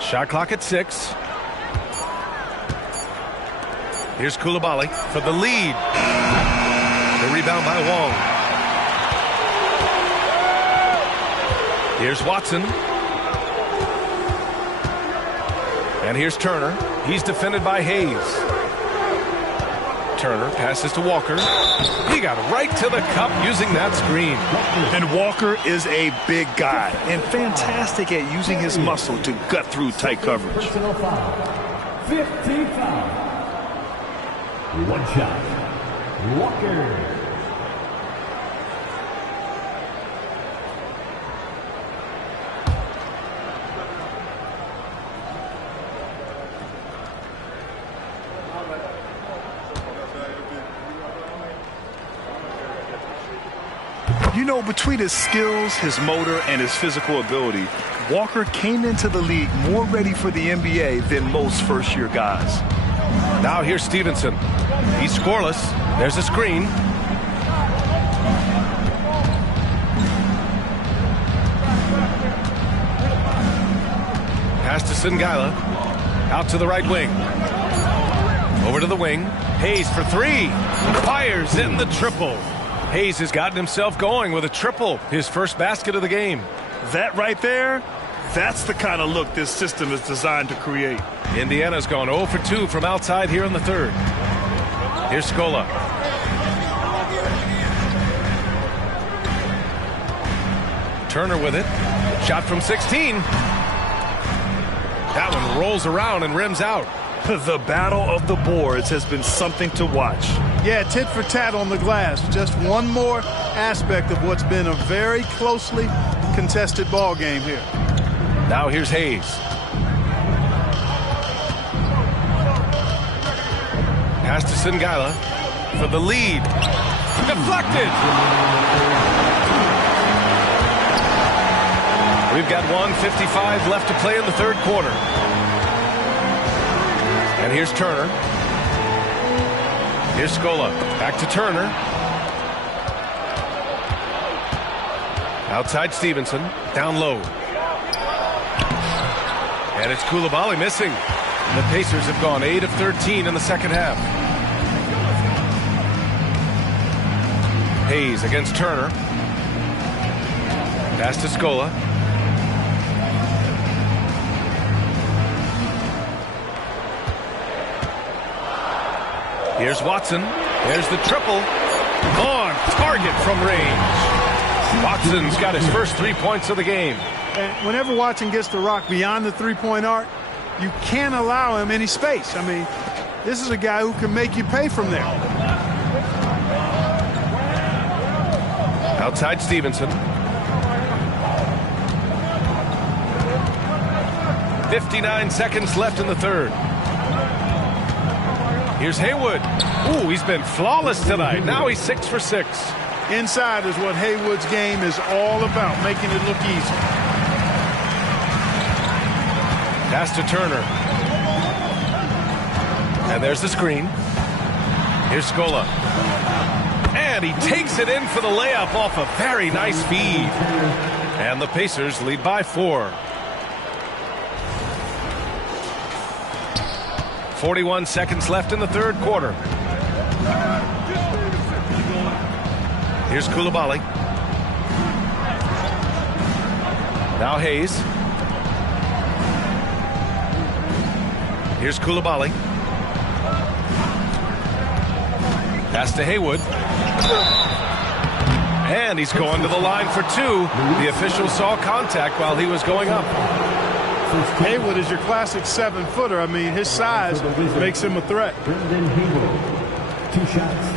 Shot clock at 6. Here's Coulibaly for the lead. The rebound by Wong. Here's Watson. And here's Turner. He's defended by Hayes. Turner passes to Walker. He got right to the cup using that screen. And Walker is a big guy and fantastic at using his muscle to gut through tight coverage. Personal foul. 15 foul. 1 shot. Walker. You know, between his skills, his motor, and his physical ability, Walker came into the league more ready for the NBA than most first-year guys. Now here's Stevenson. He's scoreless. There's a screen. Pass to Singala. Out to the right wing. Over to the wing. Hayes for 3. Fires in the triple. Hayes has gotten himself going with a triple, his first basket of the game. That right there, that's the kind of look this system is designed to create. Indiana's gone 0 for 2 from outside here in the third. Here's Scola. Turner with it. Shot from 16. That one rolls around and rims out. The battle of the boards has been something to watch. Yeah, tit for tat on the glass. Just one more aspect of what's been a very closely contested ball game here. Now here's Hayes. Pass to Singala for the lead. Deflected. We've got 1:55 left to play in the third quarter. And here's Turner. Here's Scola. Back to Turner. Outside Stevenson. Down low. And it's Coulibaly missing. The Pacers have gone 8 of 13 in the second half. Hayes against Turner. Pass to Scola. Here's Watson. There's the triple. On target from range. Watson's got his first 3 points of the game. And whenever Watson gets the rock beyond the three-point arc, you can't allow him any space. I mean, this is a guy who can make you pay from there. Outside Stevenson. 59 seconds left in the third. Here's Haywood. Ooh, he's been flawless tonight. Now he's 6 for 6. Inside is what Haywood's game is all about, making it look easy. Pass to Turner. And there's the screen. Here's Scola. And he takes it in for the layup off a very nice feed. And the Pacers lead by 4. 41 seconds left in the third quarter. Here's Coulibaly. Now Hayes. Here's Coulibaly. Pass to Haywood. And he's going to the line for 2. The official saw contact while he was going up. Haywood is your classic 7-footer. I mean, his size makes him a threat. Brendan Haywood, 2 shots.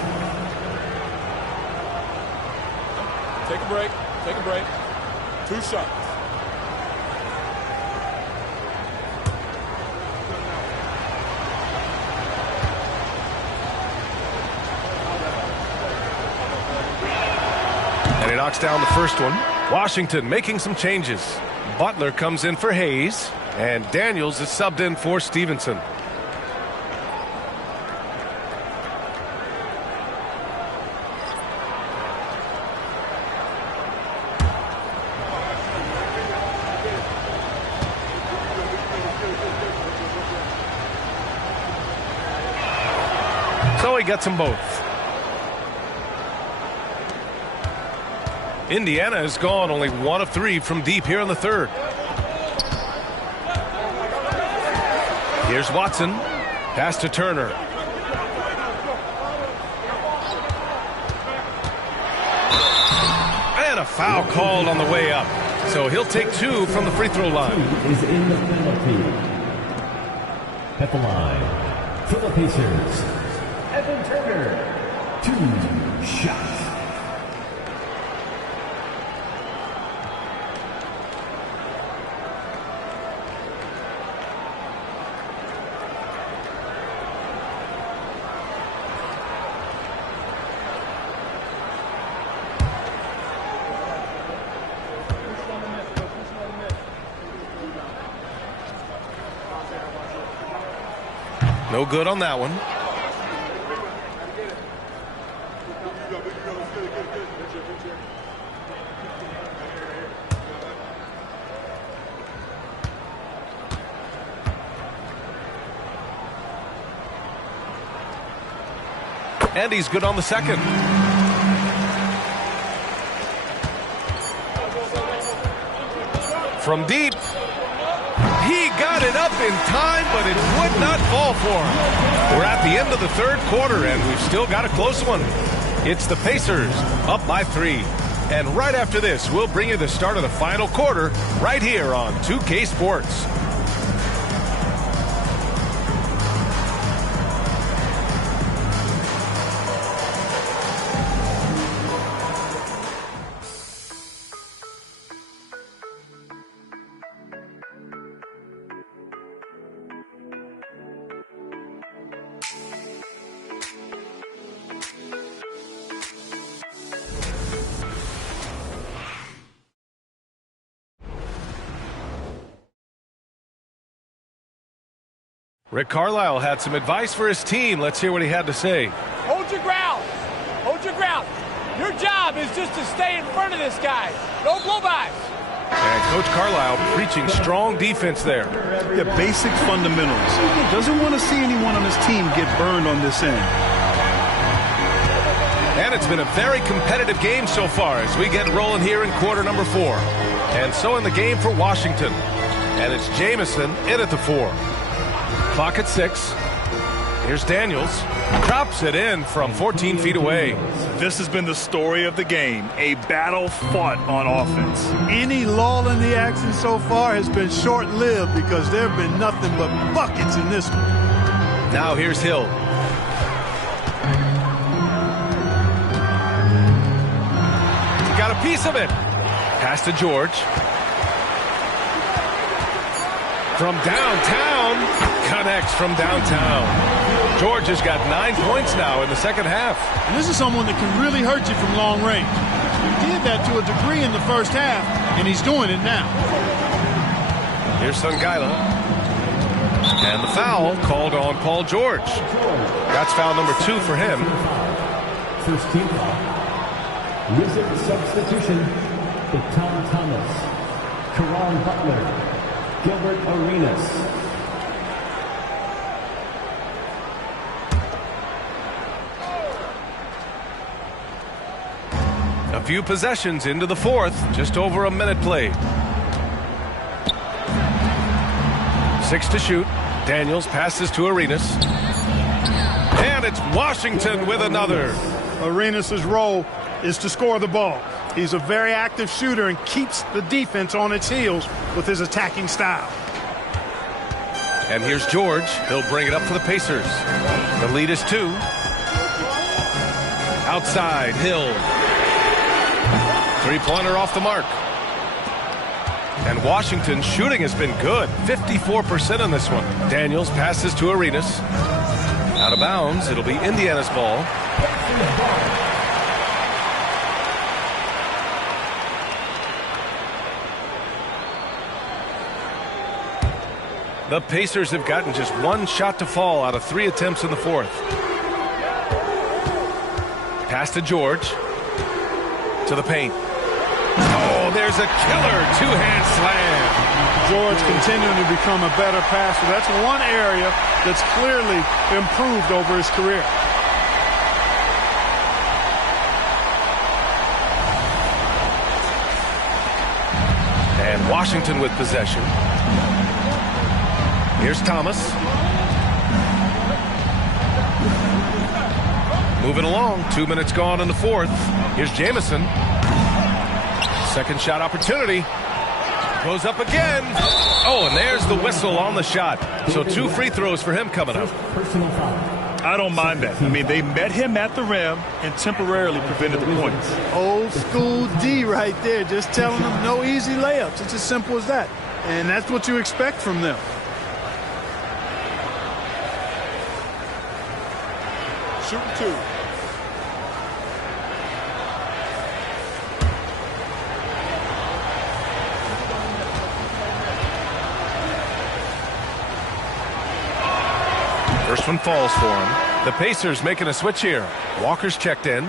Take a break. Take a break. 2 shots. And he knocks down the first one. Washington making some changes. Butler comes in for Hayes, and Daniels is subbed in for Stevenson. So he gets them both. Indiana has gone only 1 of 3 from deep here in the third. Here's Watson. Pass to Turner. And a foul called on the way up. So he'll take 2 from the free throw line. Is in the penalty. At the line for the Pacers, Evan Turner, 2 shots. No good on that one. And he's good on the second. From deep. He got it up in time, but it would not fall for him. We're at the end of the third quarter, and we've still got a close one. It's the Pacers up by 3. And right after this, we'll bring you the start of the final quarter right here on 2K Sports. Rick Carlisle had some advice for his team. Let's hear what he had to say. Hold your ground. Hold your ground. Your job is just to stay in front of this guy. No blow-bys. And Coach Carlisle preaching strong defense there. Yeah, basic fundamentals. Doesn't want to see anyone on his team get burned on this end. And it's been a very competitive game so far as we get rolling here in quarter number 4. And so in the game for Washington. And it's Jamison in at the 4. Clock at 6. Here's Daniels. Drops it in from 14 feet away. This has been the story of the game, a battle fought on offense. Any lull in the action so far has been short-lived because there have been nothing but buckets in this one. Now here's Hill. Got a piece of it. Pass to George. From downtown. Connects from downtown. George has got 9 points now in the second half. And this is someone that can really hurt you from long range. He did that to a degree in the first half, and he's doing it now. Here's Songaila. And the foul called on Paul George. That's foul number 2 for him. First team foul. Wizard substitution. Tom Thomas. Caron Butler. Gilbert Arenas. A few possessions into the fourth, just over a minute played. 6 to shoot. Daniels passes to Arenas. And it's Washington with another. Arenas' role is to score the ball. He's a very active shooter and keeps the defense on its heels with his attacking style. And here's George. He'll bring it up for the Pacers. The lead is 2. Outside, Hill. Three-pointer off the mark. And Washington's shooting has been good. 54% on this one. Daniels passes to Arenas. Out of bounds. It'll be Indiana's ball. The Pacers have gotten just 1 shot to fall out of 3 attempts in the fourth. Pass to George. To the paint. Oh, there's a killer two-hand slam. George continuing to become a better passer. That's one area that's clearly improved over his career. And Washington with possession. Here's Thomas. Moving along. 2 minutes gone in the fourth. Here's Jamison. Second shot opportunity. Goes up again. Oh, and there's the whistle on the shot. So 2 free throws for him coming up. I don't mind that. I mean, they met him at the rim and temporarily prevented the points. Old school D right there. Just telling them no easy layups. It's as simple as that. And that's what you expect from them. Shooting 2. First one falls for him. The Pacers making a switch here. Walker's checked in.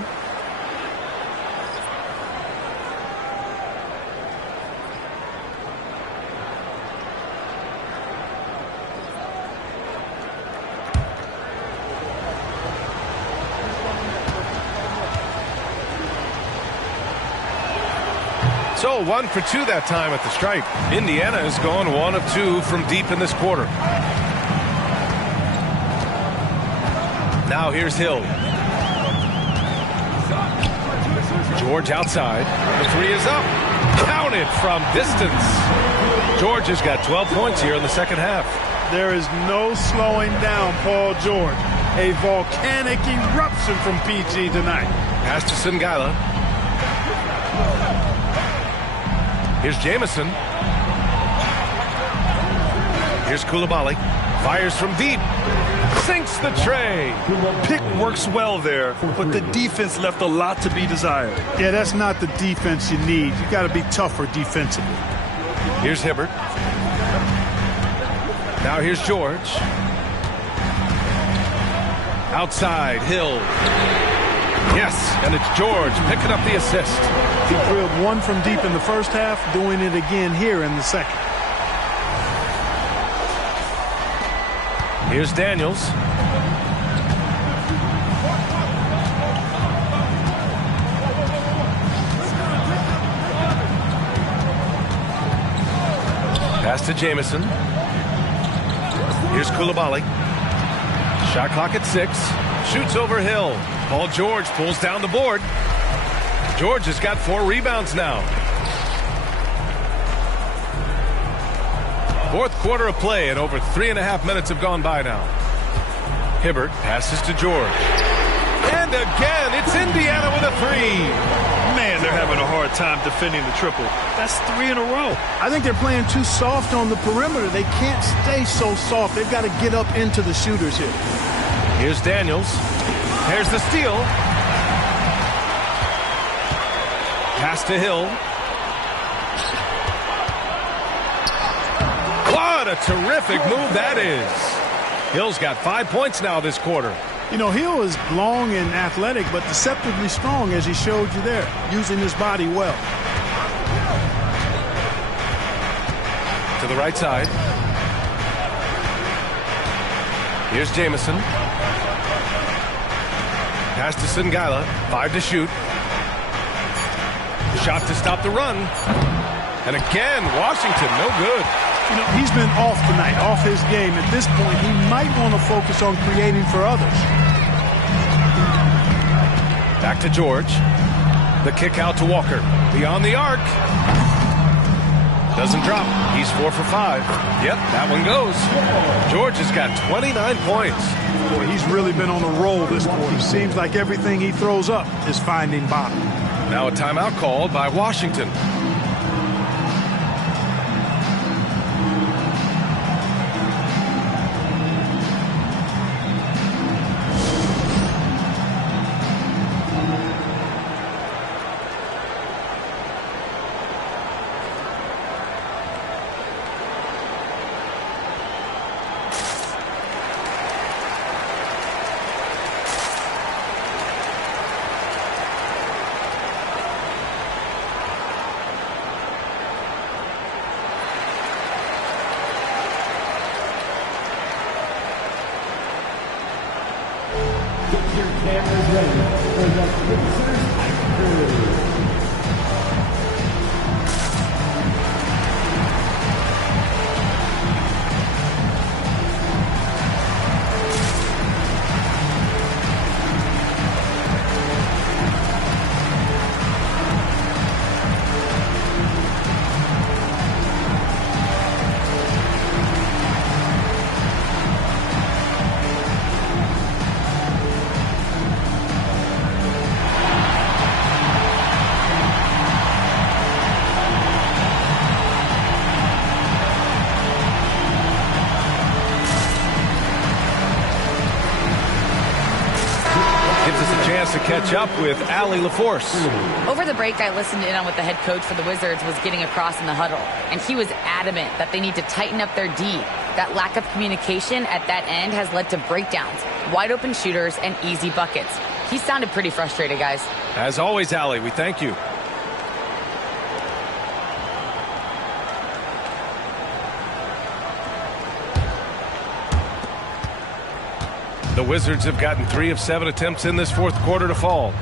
So 1 for 2 that time at the stripe. Indiana has gone 1 of 2 from deep in this quarter. Now here's Hill. George outside. The 3 is up. Counted from distance. George has got 12 points here in the second half. There is no slowing down Paul George. A volcanic eruption from PG tonight. Pass to Songaila. Here's Jamison. Here's Coulibaly. Fires from deep. Sinks the tray. Pick works well there, but the defense left a lot to be desired. Yeah, that's not the defense you need. You got to be tougher defensively. Here's Hibbert. Now here's George. Outside, Hill. Yes, and it's George picking up the assist. He drilled 1 from deep in the first half, doing it again here in the second. Here's Daniels. Pass to Jamison. Here's Coulibaly. Shot clock at 6. Shoots over Hill. Paul George pulls down the board. George has got 4 rebounds now. Fourth quarter of play, and over 3.5 minutes have gone by now. Hibbert passes to George. And again, it's Indiana with a 3. Man, they're having a hard time defending the triple. That's 3 in a row. I think they're playing too soft on the perimeter. They can't stay so soft. They've got to get up into the shooters here. Here's Daniels. There's the steal. Pass to Hill. What a terrific move that is. Hill's got 5 points now this quarter. You know, Hill is long and athletic, but deceptively strong, as he showed you there, using his body well. To the right side. Here's Jamison. Pass to Singala. 5 to shoot. Shot to stop the run. And again, Washington, no good. You know, he's been off tonight, off his game. At this point, he might want to focus on creating for others. Back to George. The kick out to Walker. Beyond the arc. Doesn't drop. He's 4 for 5. Yep, that one goes. George has got 29 points. Boy, he's really been on a roll this quarter. Seems like everything he throws up is finding bottom. Now a timeout called by Washington. To catch up with Allie LaForce. Over the break, I listened in on what the head coach for the Wizards was getting across in the huddle, and he was adamant that they need to tighten up their D. That lack of communication at that end has led to breakdowns, wide open shooters, and easy buckets. He sounded pretty frustrated, guys. As always, Allie, we thank you. The Wizards have gotten 3 of 7 attempts in this fourth quarter to fall.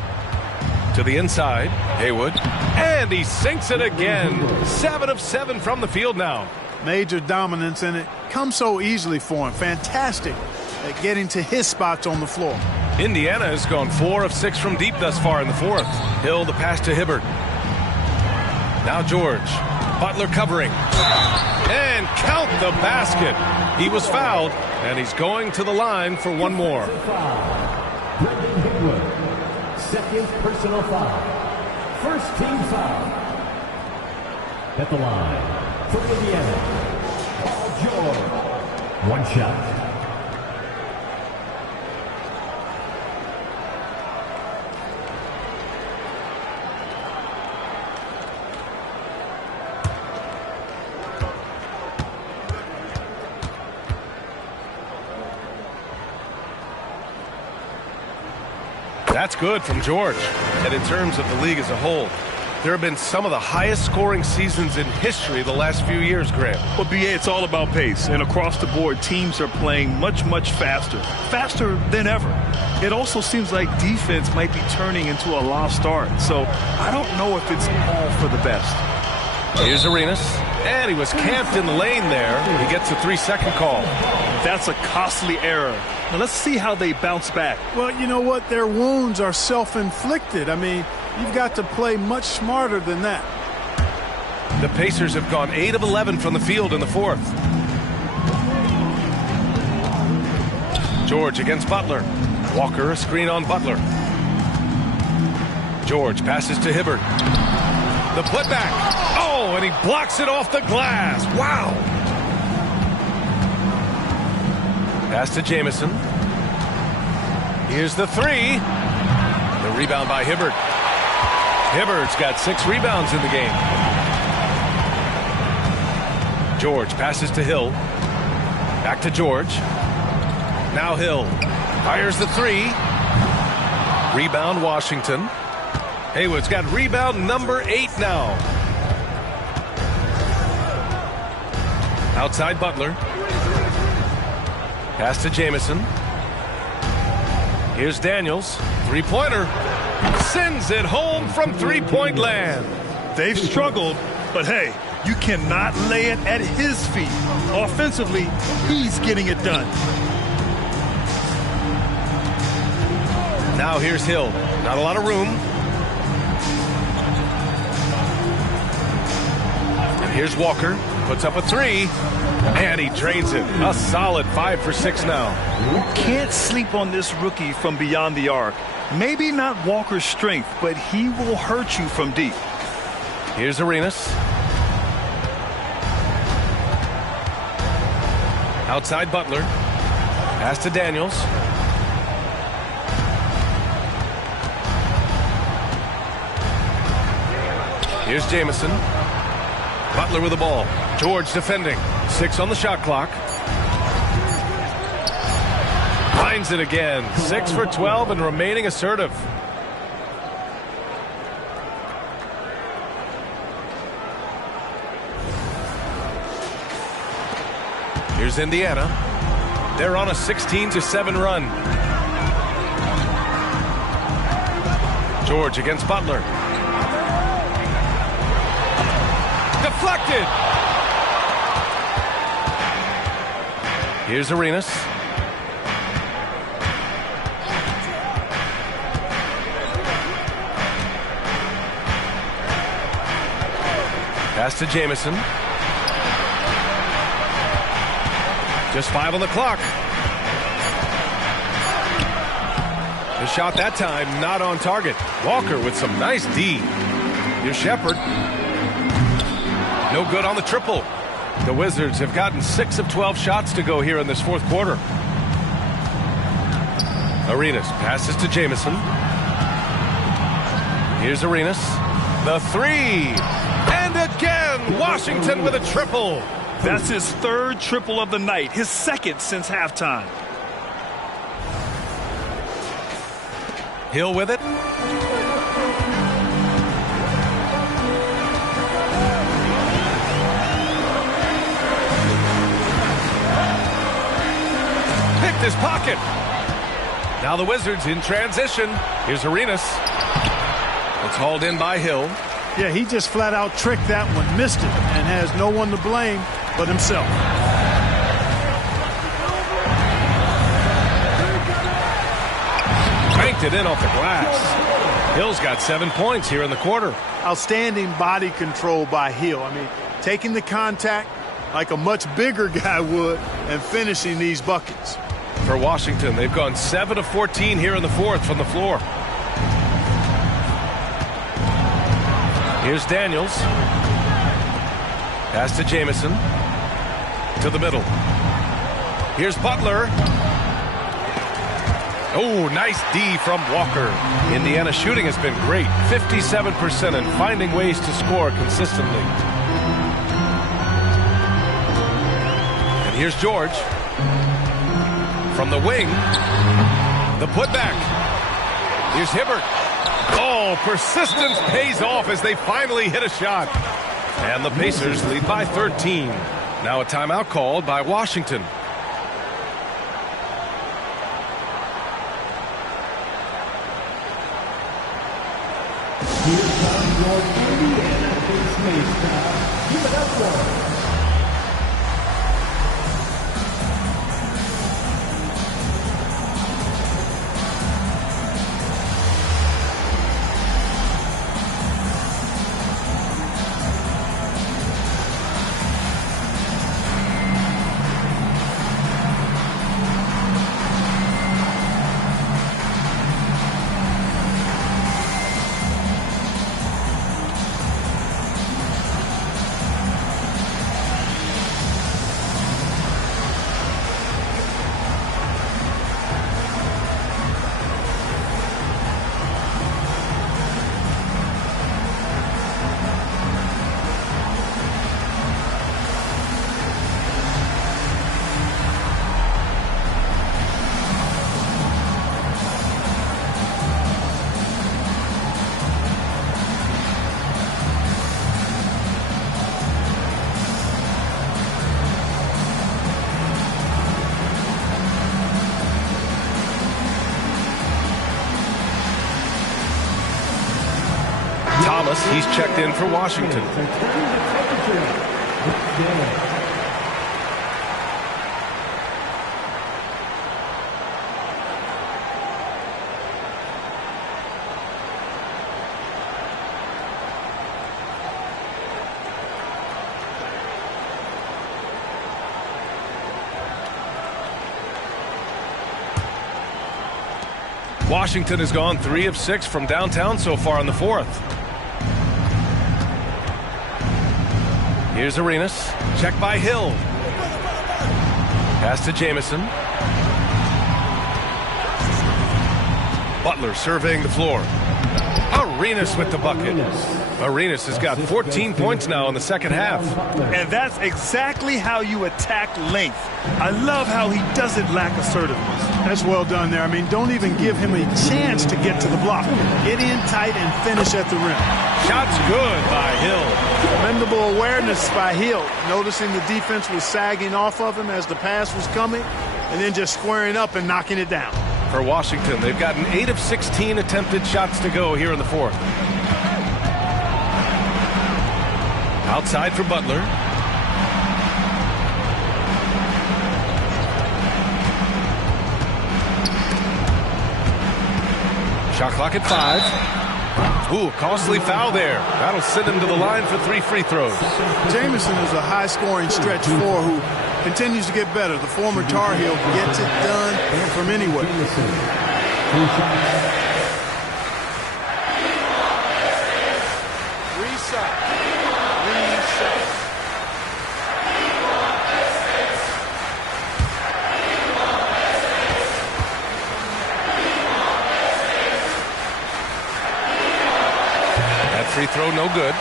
To the inside, Haywood. And he sinks it again. 7 of 7 from the field now. Major dominance, and it comes so easily for him. Fantastic at getting to his spots on the floor. Indiana has gone 4 of 6 from deep thus far in the fourth. Hill, the pass to Hibbert. Now George. Butler covering. And count the basket. He was fouled, and he's going to the line for one more. Brendan Haywood, second personal foul. First team foul. At the line for Indiana, Paul George. One shot. That's good from George. And in terms of the league as a whole, there have been some of the highest scoring seasons in history the last few years, Graham. Well, BA, it's all about pace. And across the board, teams are playing much, much faster. Faster than ever. It also seems like defense might be turning into a lost art. So I don't know if it's all for the best. Here's Arenas, and he was camped in the lane there. He gets a 3-second call. That's a costly error. Now let's see how they bounce back. Well, you know what? Their wounds are self-inflicted. I mean, you've got to play much smarter than that. The Pacers have gone 8 of 11 from the field in the fourth. George against Butler. Walker, a screen on Butler. George passes to Hibbert. The putback. Oh, and he blocks it off the glass. Wow. Pass to Jamison. Here's the three. The rebound by Hibbert. Hibbert's got 6 rebounds in the game. George passes to Hill. Back to George. Now Hill fires the three. Rebound Washington. Haywood's got rebound number 8 now. Outside Butler. Pass to Jamison. Here's Daniels. Three-pointer. Sends it home from three-point land. They've struggled, but hey, you cannot lay it at his feet. Offensively, he's getting it done. Now here's Hill. Not a lot of room. And here's Walker. Puts up a three. And he drains it. A solid 5 for 6 now. Can't sleep on this rookie from beyond the arc. Maybe not Walker's strength, but he will hurt you from deep. Here's Arenas. Outside Butler. Pass to Daniels. Here's Jamison. Butler with the ball. George defending. 6 on the shot clock. Finds it again. 6 for 12 and remaining assertive. Here's Indiana. They're on a 16-7 run. George against Butler. Deflected. Here's Arenas. Pass to Jamison. Just 5 on the clock. The shot that time not on target. Walker with some nice D. Here's Shepherd. No good on the triple. The Wizards have gotten 6 of 12 shots to go here in this fourth quarter. Arenas passes to Jamison. Here's Arenas. The three. And again, Washington with a triple. That's his 3rd triple of the night, his 2nd since halftime. Hill with it. Picked his pocket. Now the Wizards in transition. Here's Arenas. It's hauled in by Hill. Yeah, he just flat out tricked that one, missed it, and has no one to blame but himself. Banked it in off the glass. Hill's got 7 points here in the quarter. Outstanding body control by Hill. I mean, taking the contact like a much bigger guy would and finishing these buckets. For Washington, they've gone 7 of 14 here in the fourth from the floor. Here's Daniels. Pass to Jamison. To the middle. Here's Butler. Oh, nice D from Walker. Indiana shooting has been great. 57% and finding ways to score consistently. And here's George. From the wing. The putback. Here's Hibbert. Oh, persistence pays off as they finally hit a shot. And the Pacers lead by 13. Now a timeout called by Washington. Here comes your Indiana Thomas, he's checked in for Washington. Washington has gone 3 of 6 from downtown so far in the fourth. Here's Arenas. Check by Hill. Pass to Jamison. Butler surveying the floor. Arenas with the bucket. Arenas has got 14 points now in the second half. And that's exactly how you attack length. I love how he doesn't lack assertiveness. That's well done there. I mean, don't even give him a chance to get to the block. Get in tight and finish at the rim. Shot's good by Hill. Commendable awareness by Hill. Noticing the defense was sagging off of him as the pass was coming, and then just squaring up and knocking it down. For Washington, they've gotten 8 of 16 attempted shots to go here in the fourth. Outside for Butler. Shot clock at 5. Ooh, costly foul there. That'll send him to the line for 3 free throws. Jamison is a high-scoring stretch 4 who continues to get better. The former Tar Heel gets it done from anywhere. Free throw, no good.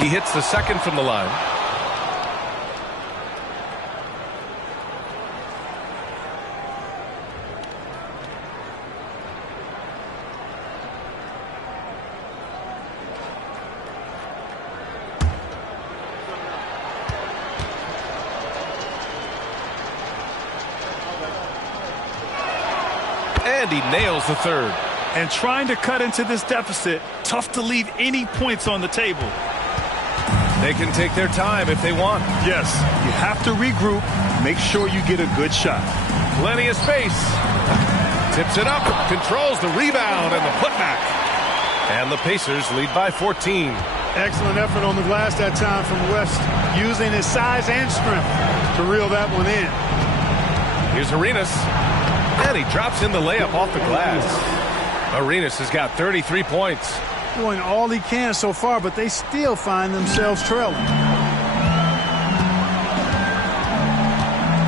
He hits the second from the line. And he nails the third. And trying to cut into this deficit, tough to leave any points on the table. They can take their time if they want. Yes, you have to regroup, make sure you get a good shot. Plenty of space. Tips it up, controls the rebound and the putback. And the Pacers lead by 14. Excellent effort on the glass that time from West, using his size and strength to reel that one in. Here's Arenas. And he drops in the layup off the glass. Arenas has got 33 points. Doing all he can so far, but they still find themselves trailing.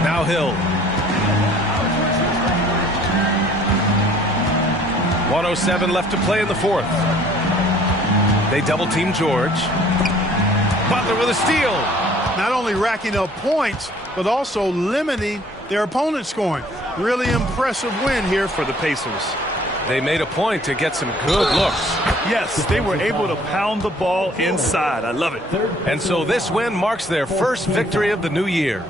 Now Hill. 1:07 left to play in the fourth. They double team George. Butler with a steal. not only racking up points, but also limiting their opponent's scoring. Really impressive win here for the Pacers. They made a point to get some good looks. Yes, they were able to pound the ball inside. I love it. And so this win marks their first victory of the new year.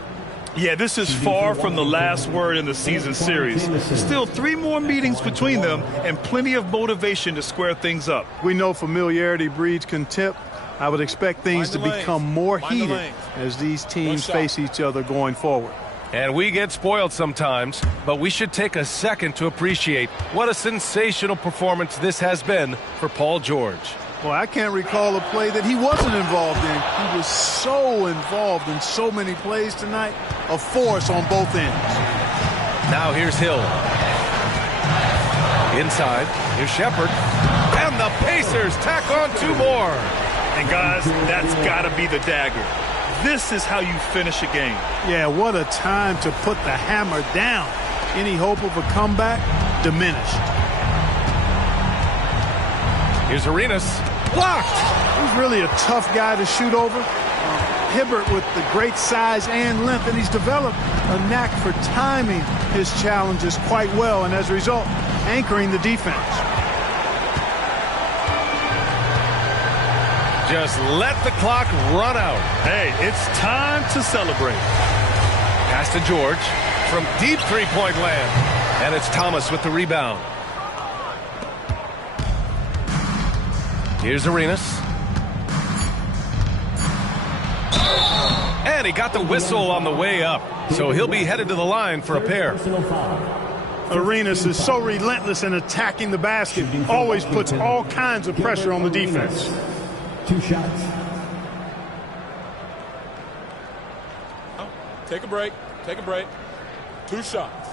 Yeah, this is far from the last word in the season series. Still 3 more meetings between them and plenty of motivation to square things up. We know familiarity breeds contempt. I would expect things to become more heated as these teams face each other going forward. And we get spoiled sometimes, but we should take a second to appreciate what a sensational performance this has been for Paul George. Well, I can't recall a play that he wasn't involved in. He was so involved in so many plays tonight, a force on both ends. Now here's Hill. Inside, here's Shepherd. And the Pacers tack on 2 more. And guys, that's got to be the dagger. This is how you finish a game. Yeah, what a time to put the hammer down. Any hope of a comeback diminished. Here's Arenas. Blocked. He's really a tough guy to shoot over. Hibbert with the great size and length, and he's developed a knack for timing his challenges quite well, and as a result, anchoring the defense. Just let the clock run out. Hey, it's time to celebrate. Pass to George from deep three-point land. And it's Thomas with the rebound. Here's Arenas. And he got the whistle on the way up. So he'll be headed to the line for a pair. Arenas is so relentless in attacking the basket. Always puts all kinds of pressure on the defense. 2 shots. Take a break. Take a break. 2 shots.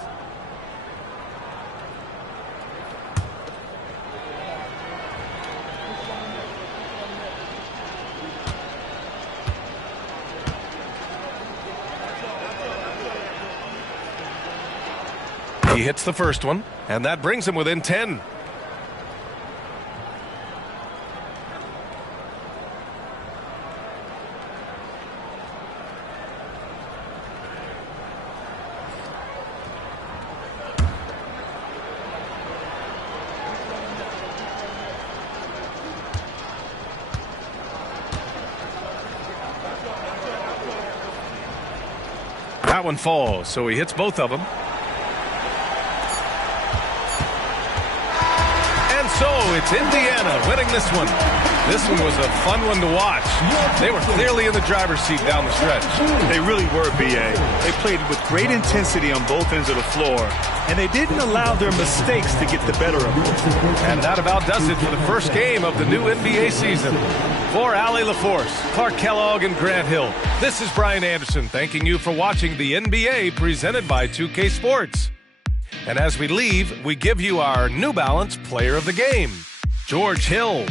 He hits the first one, and that brings him within 10. That one falls, so he hits both of them. And so it's Indiana winning this one. This one was a fun one to watch. They were clearly in the driver's seat down the stretch. They really were, B.A. They played with great intensity on both ends of the floor, and they didn't allow their mistakes to get the better of them. And that about does it for the first game of the new NBA season. For Allie LaForce, Clark Kellogg, and Grant Hill, this is Brian Anderson thanking you for watching the NBA presented by 2K Sports. And as we leave, we give you our New Balance Player of the Game, George Hill.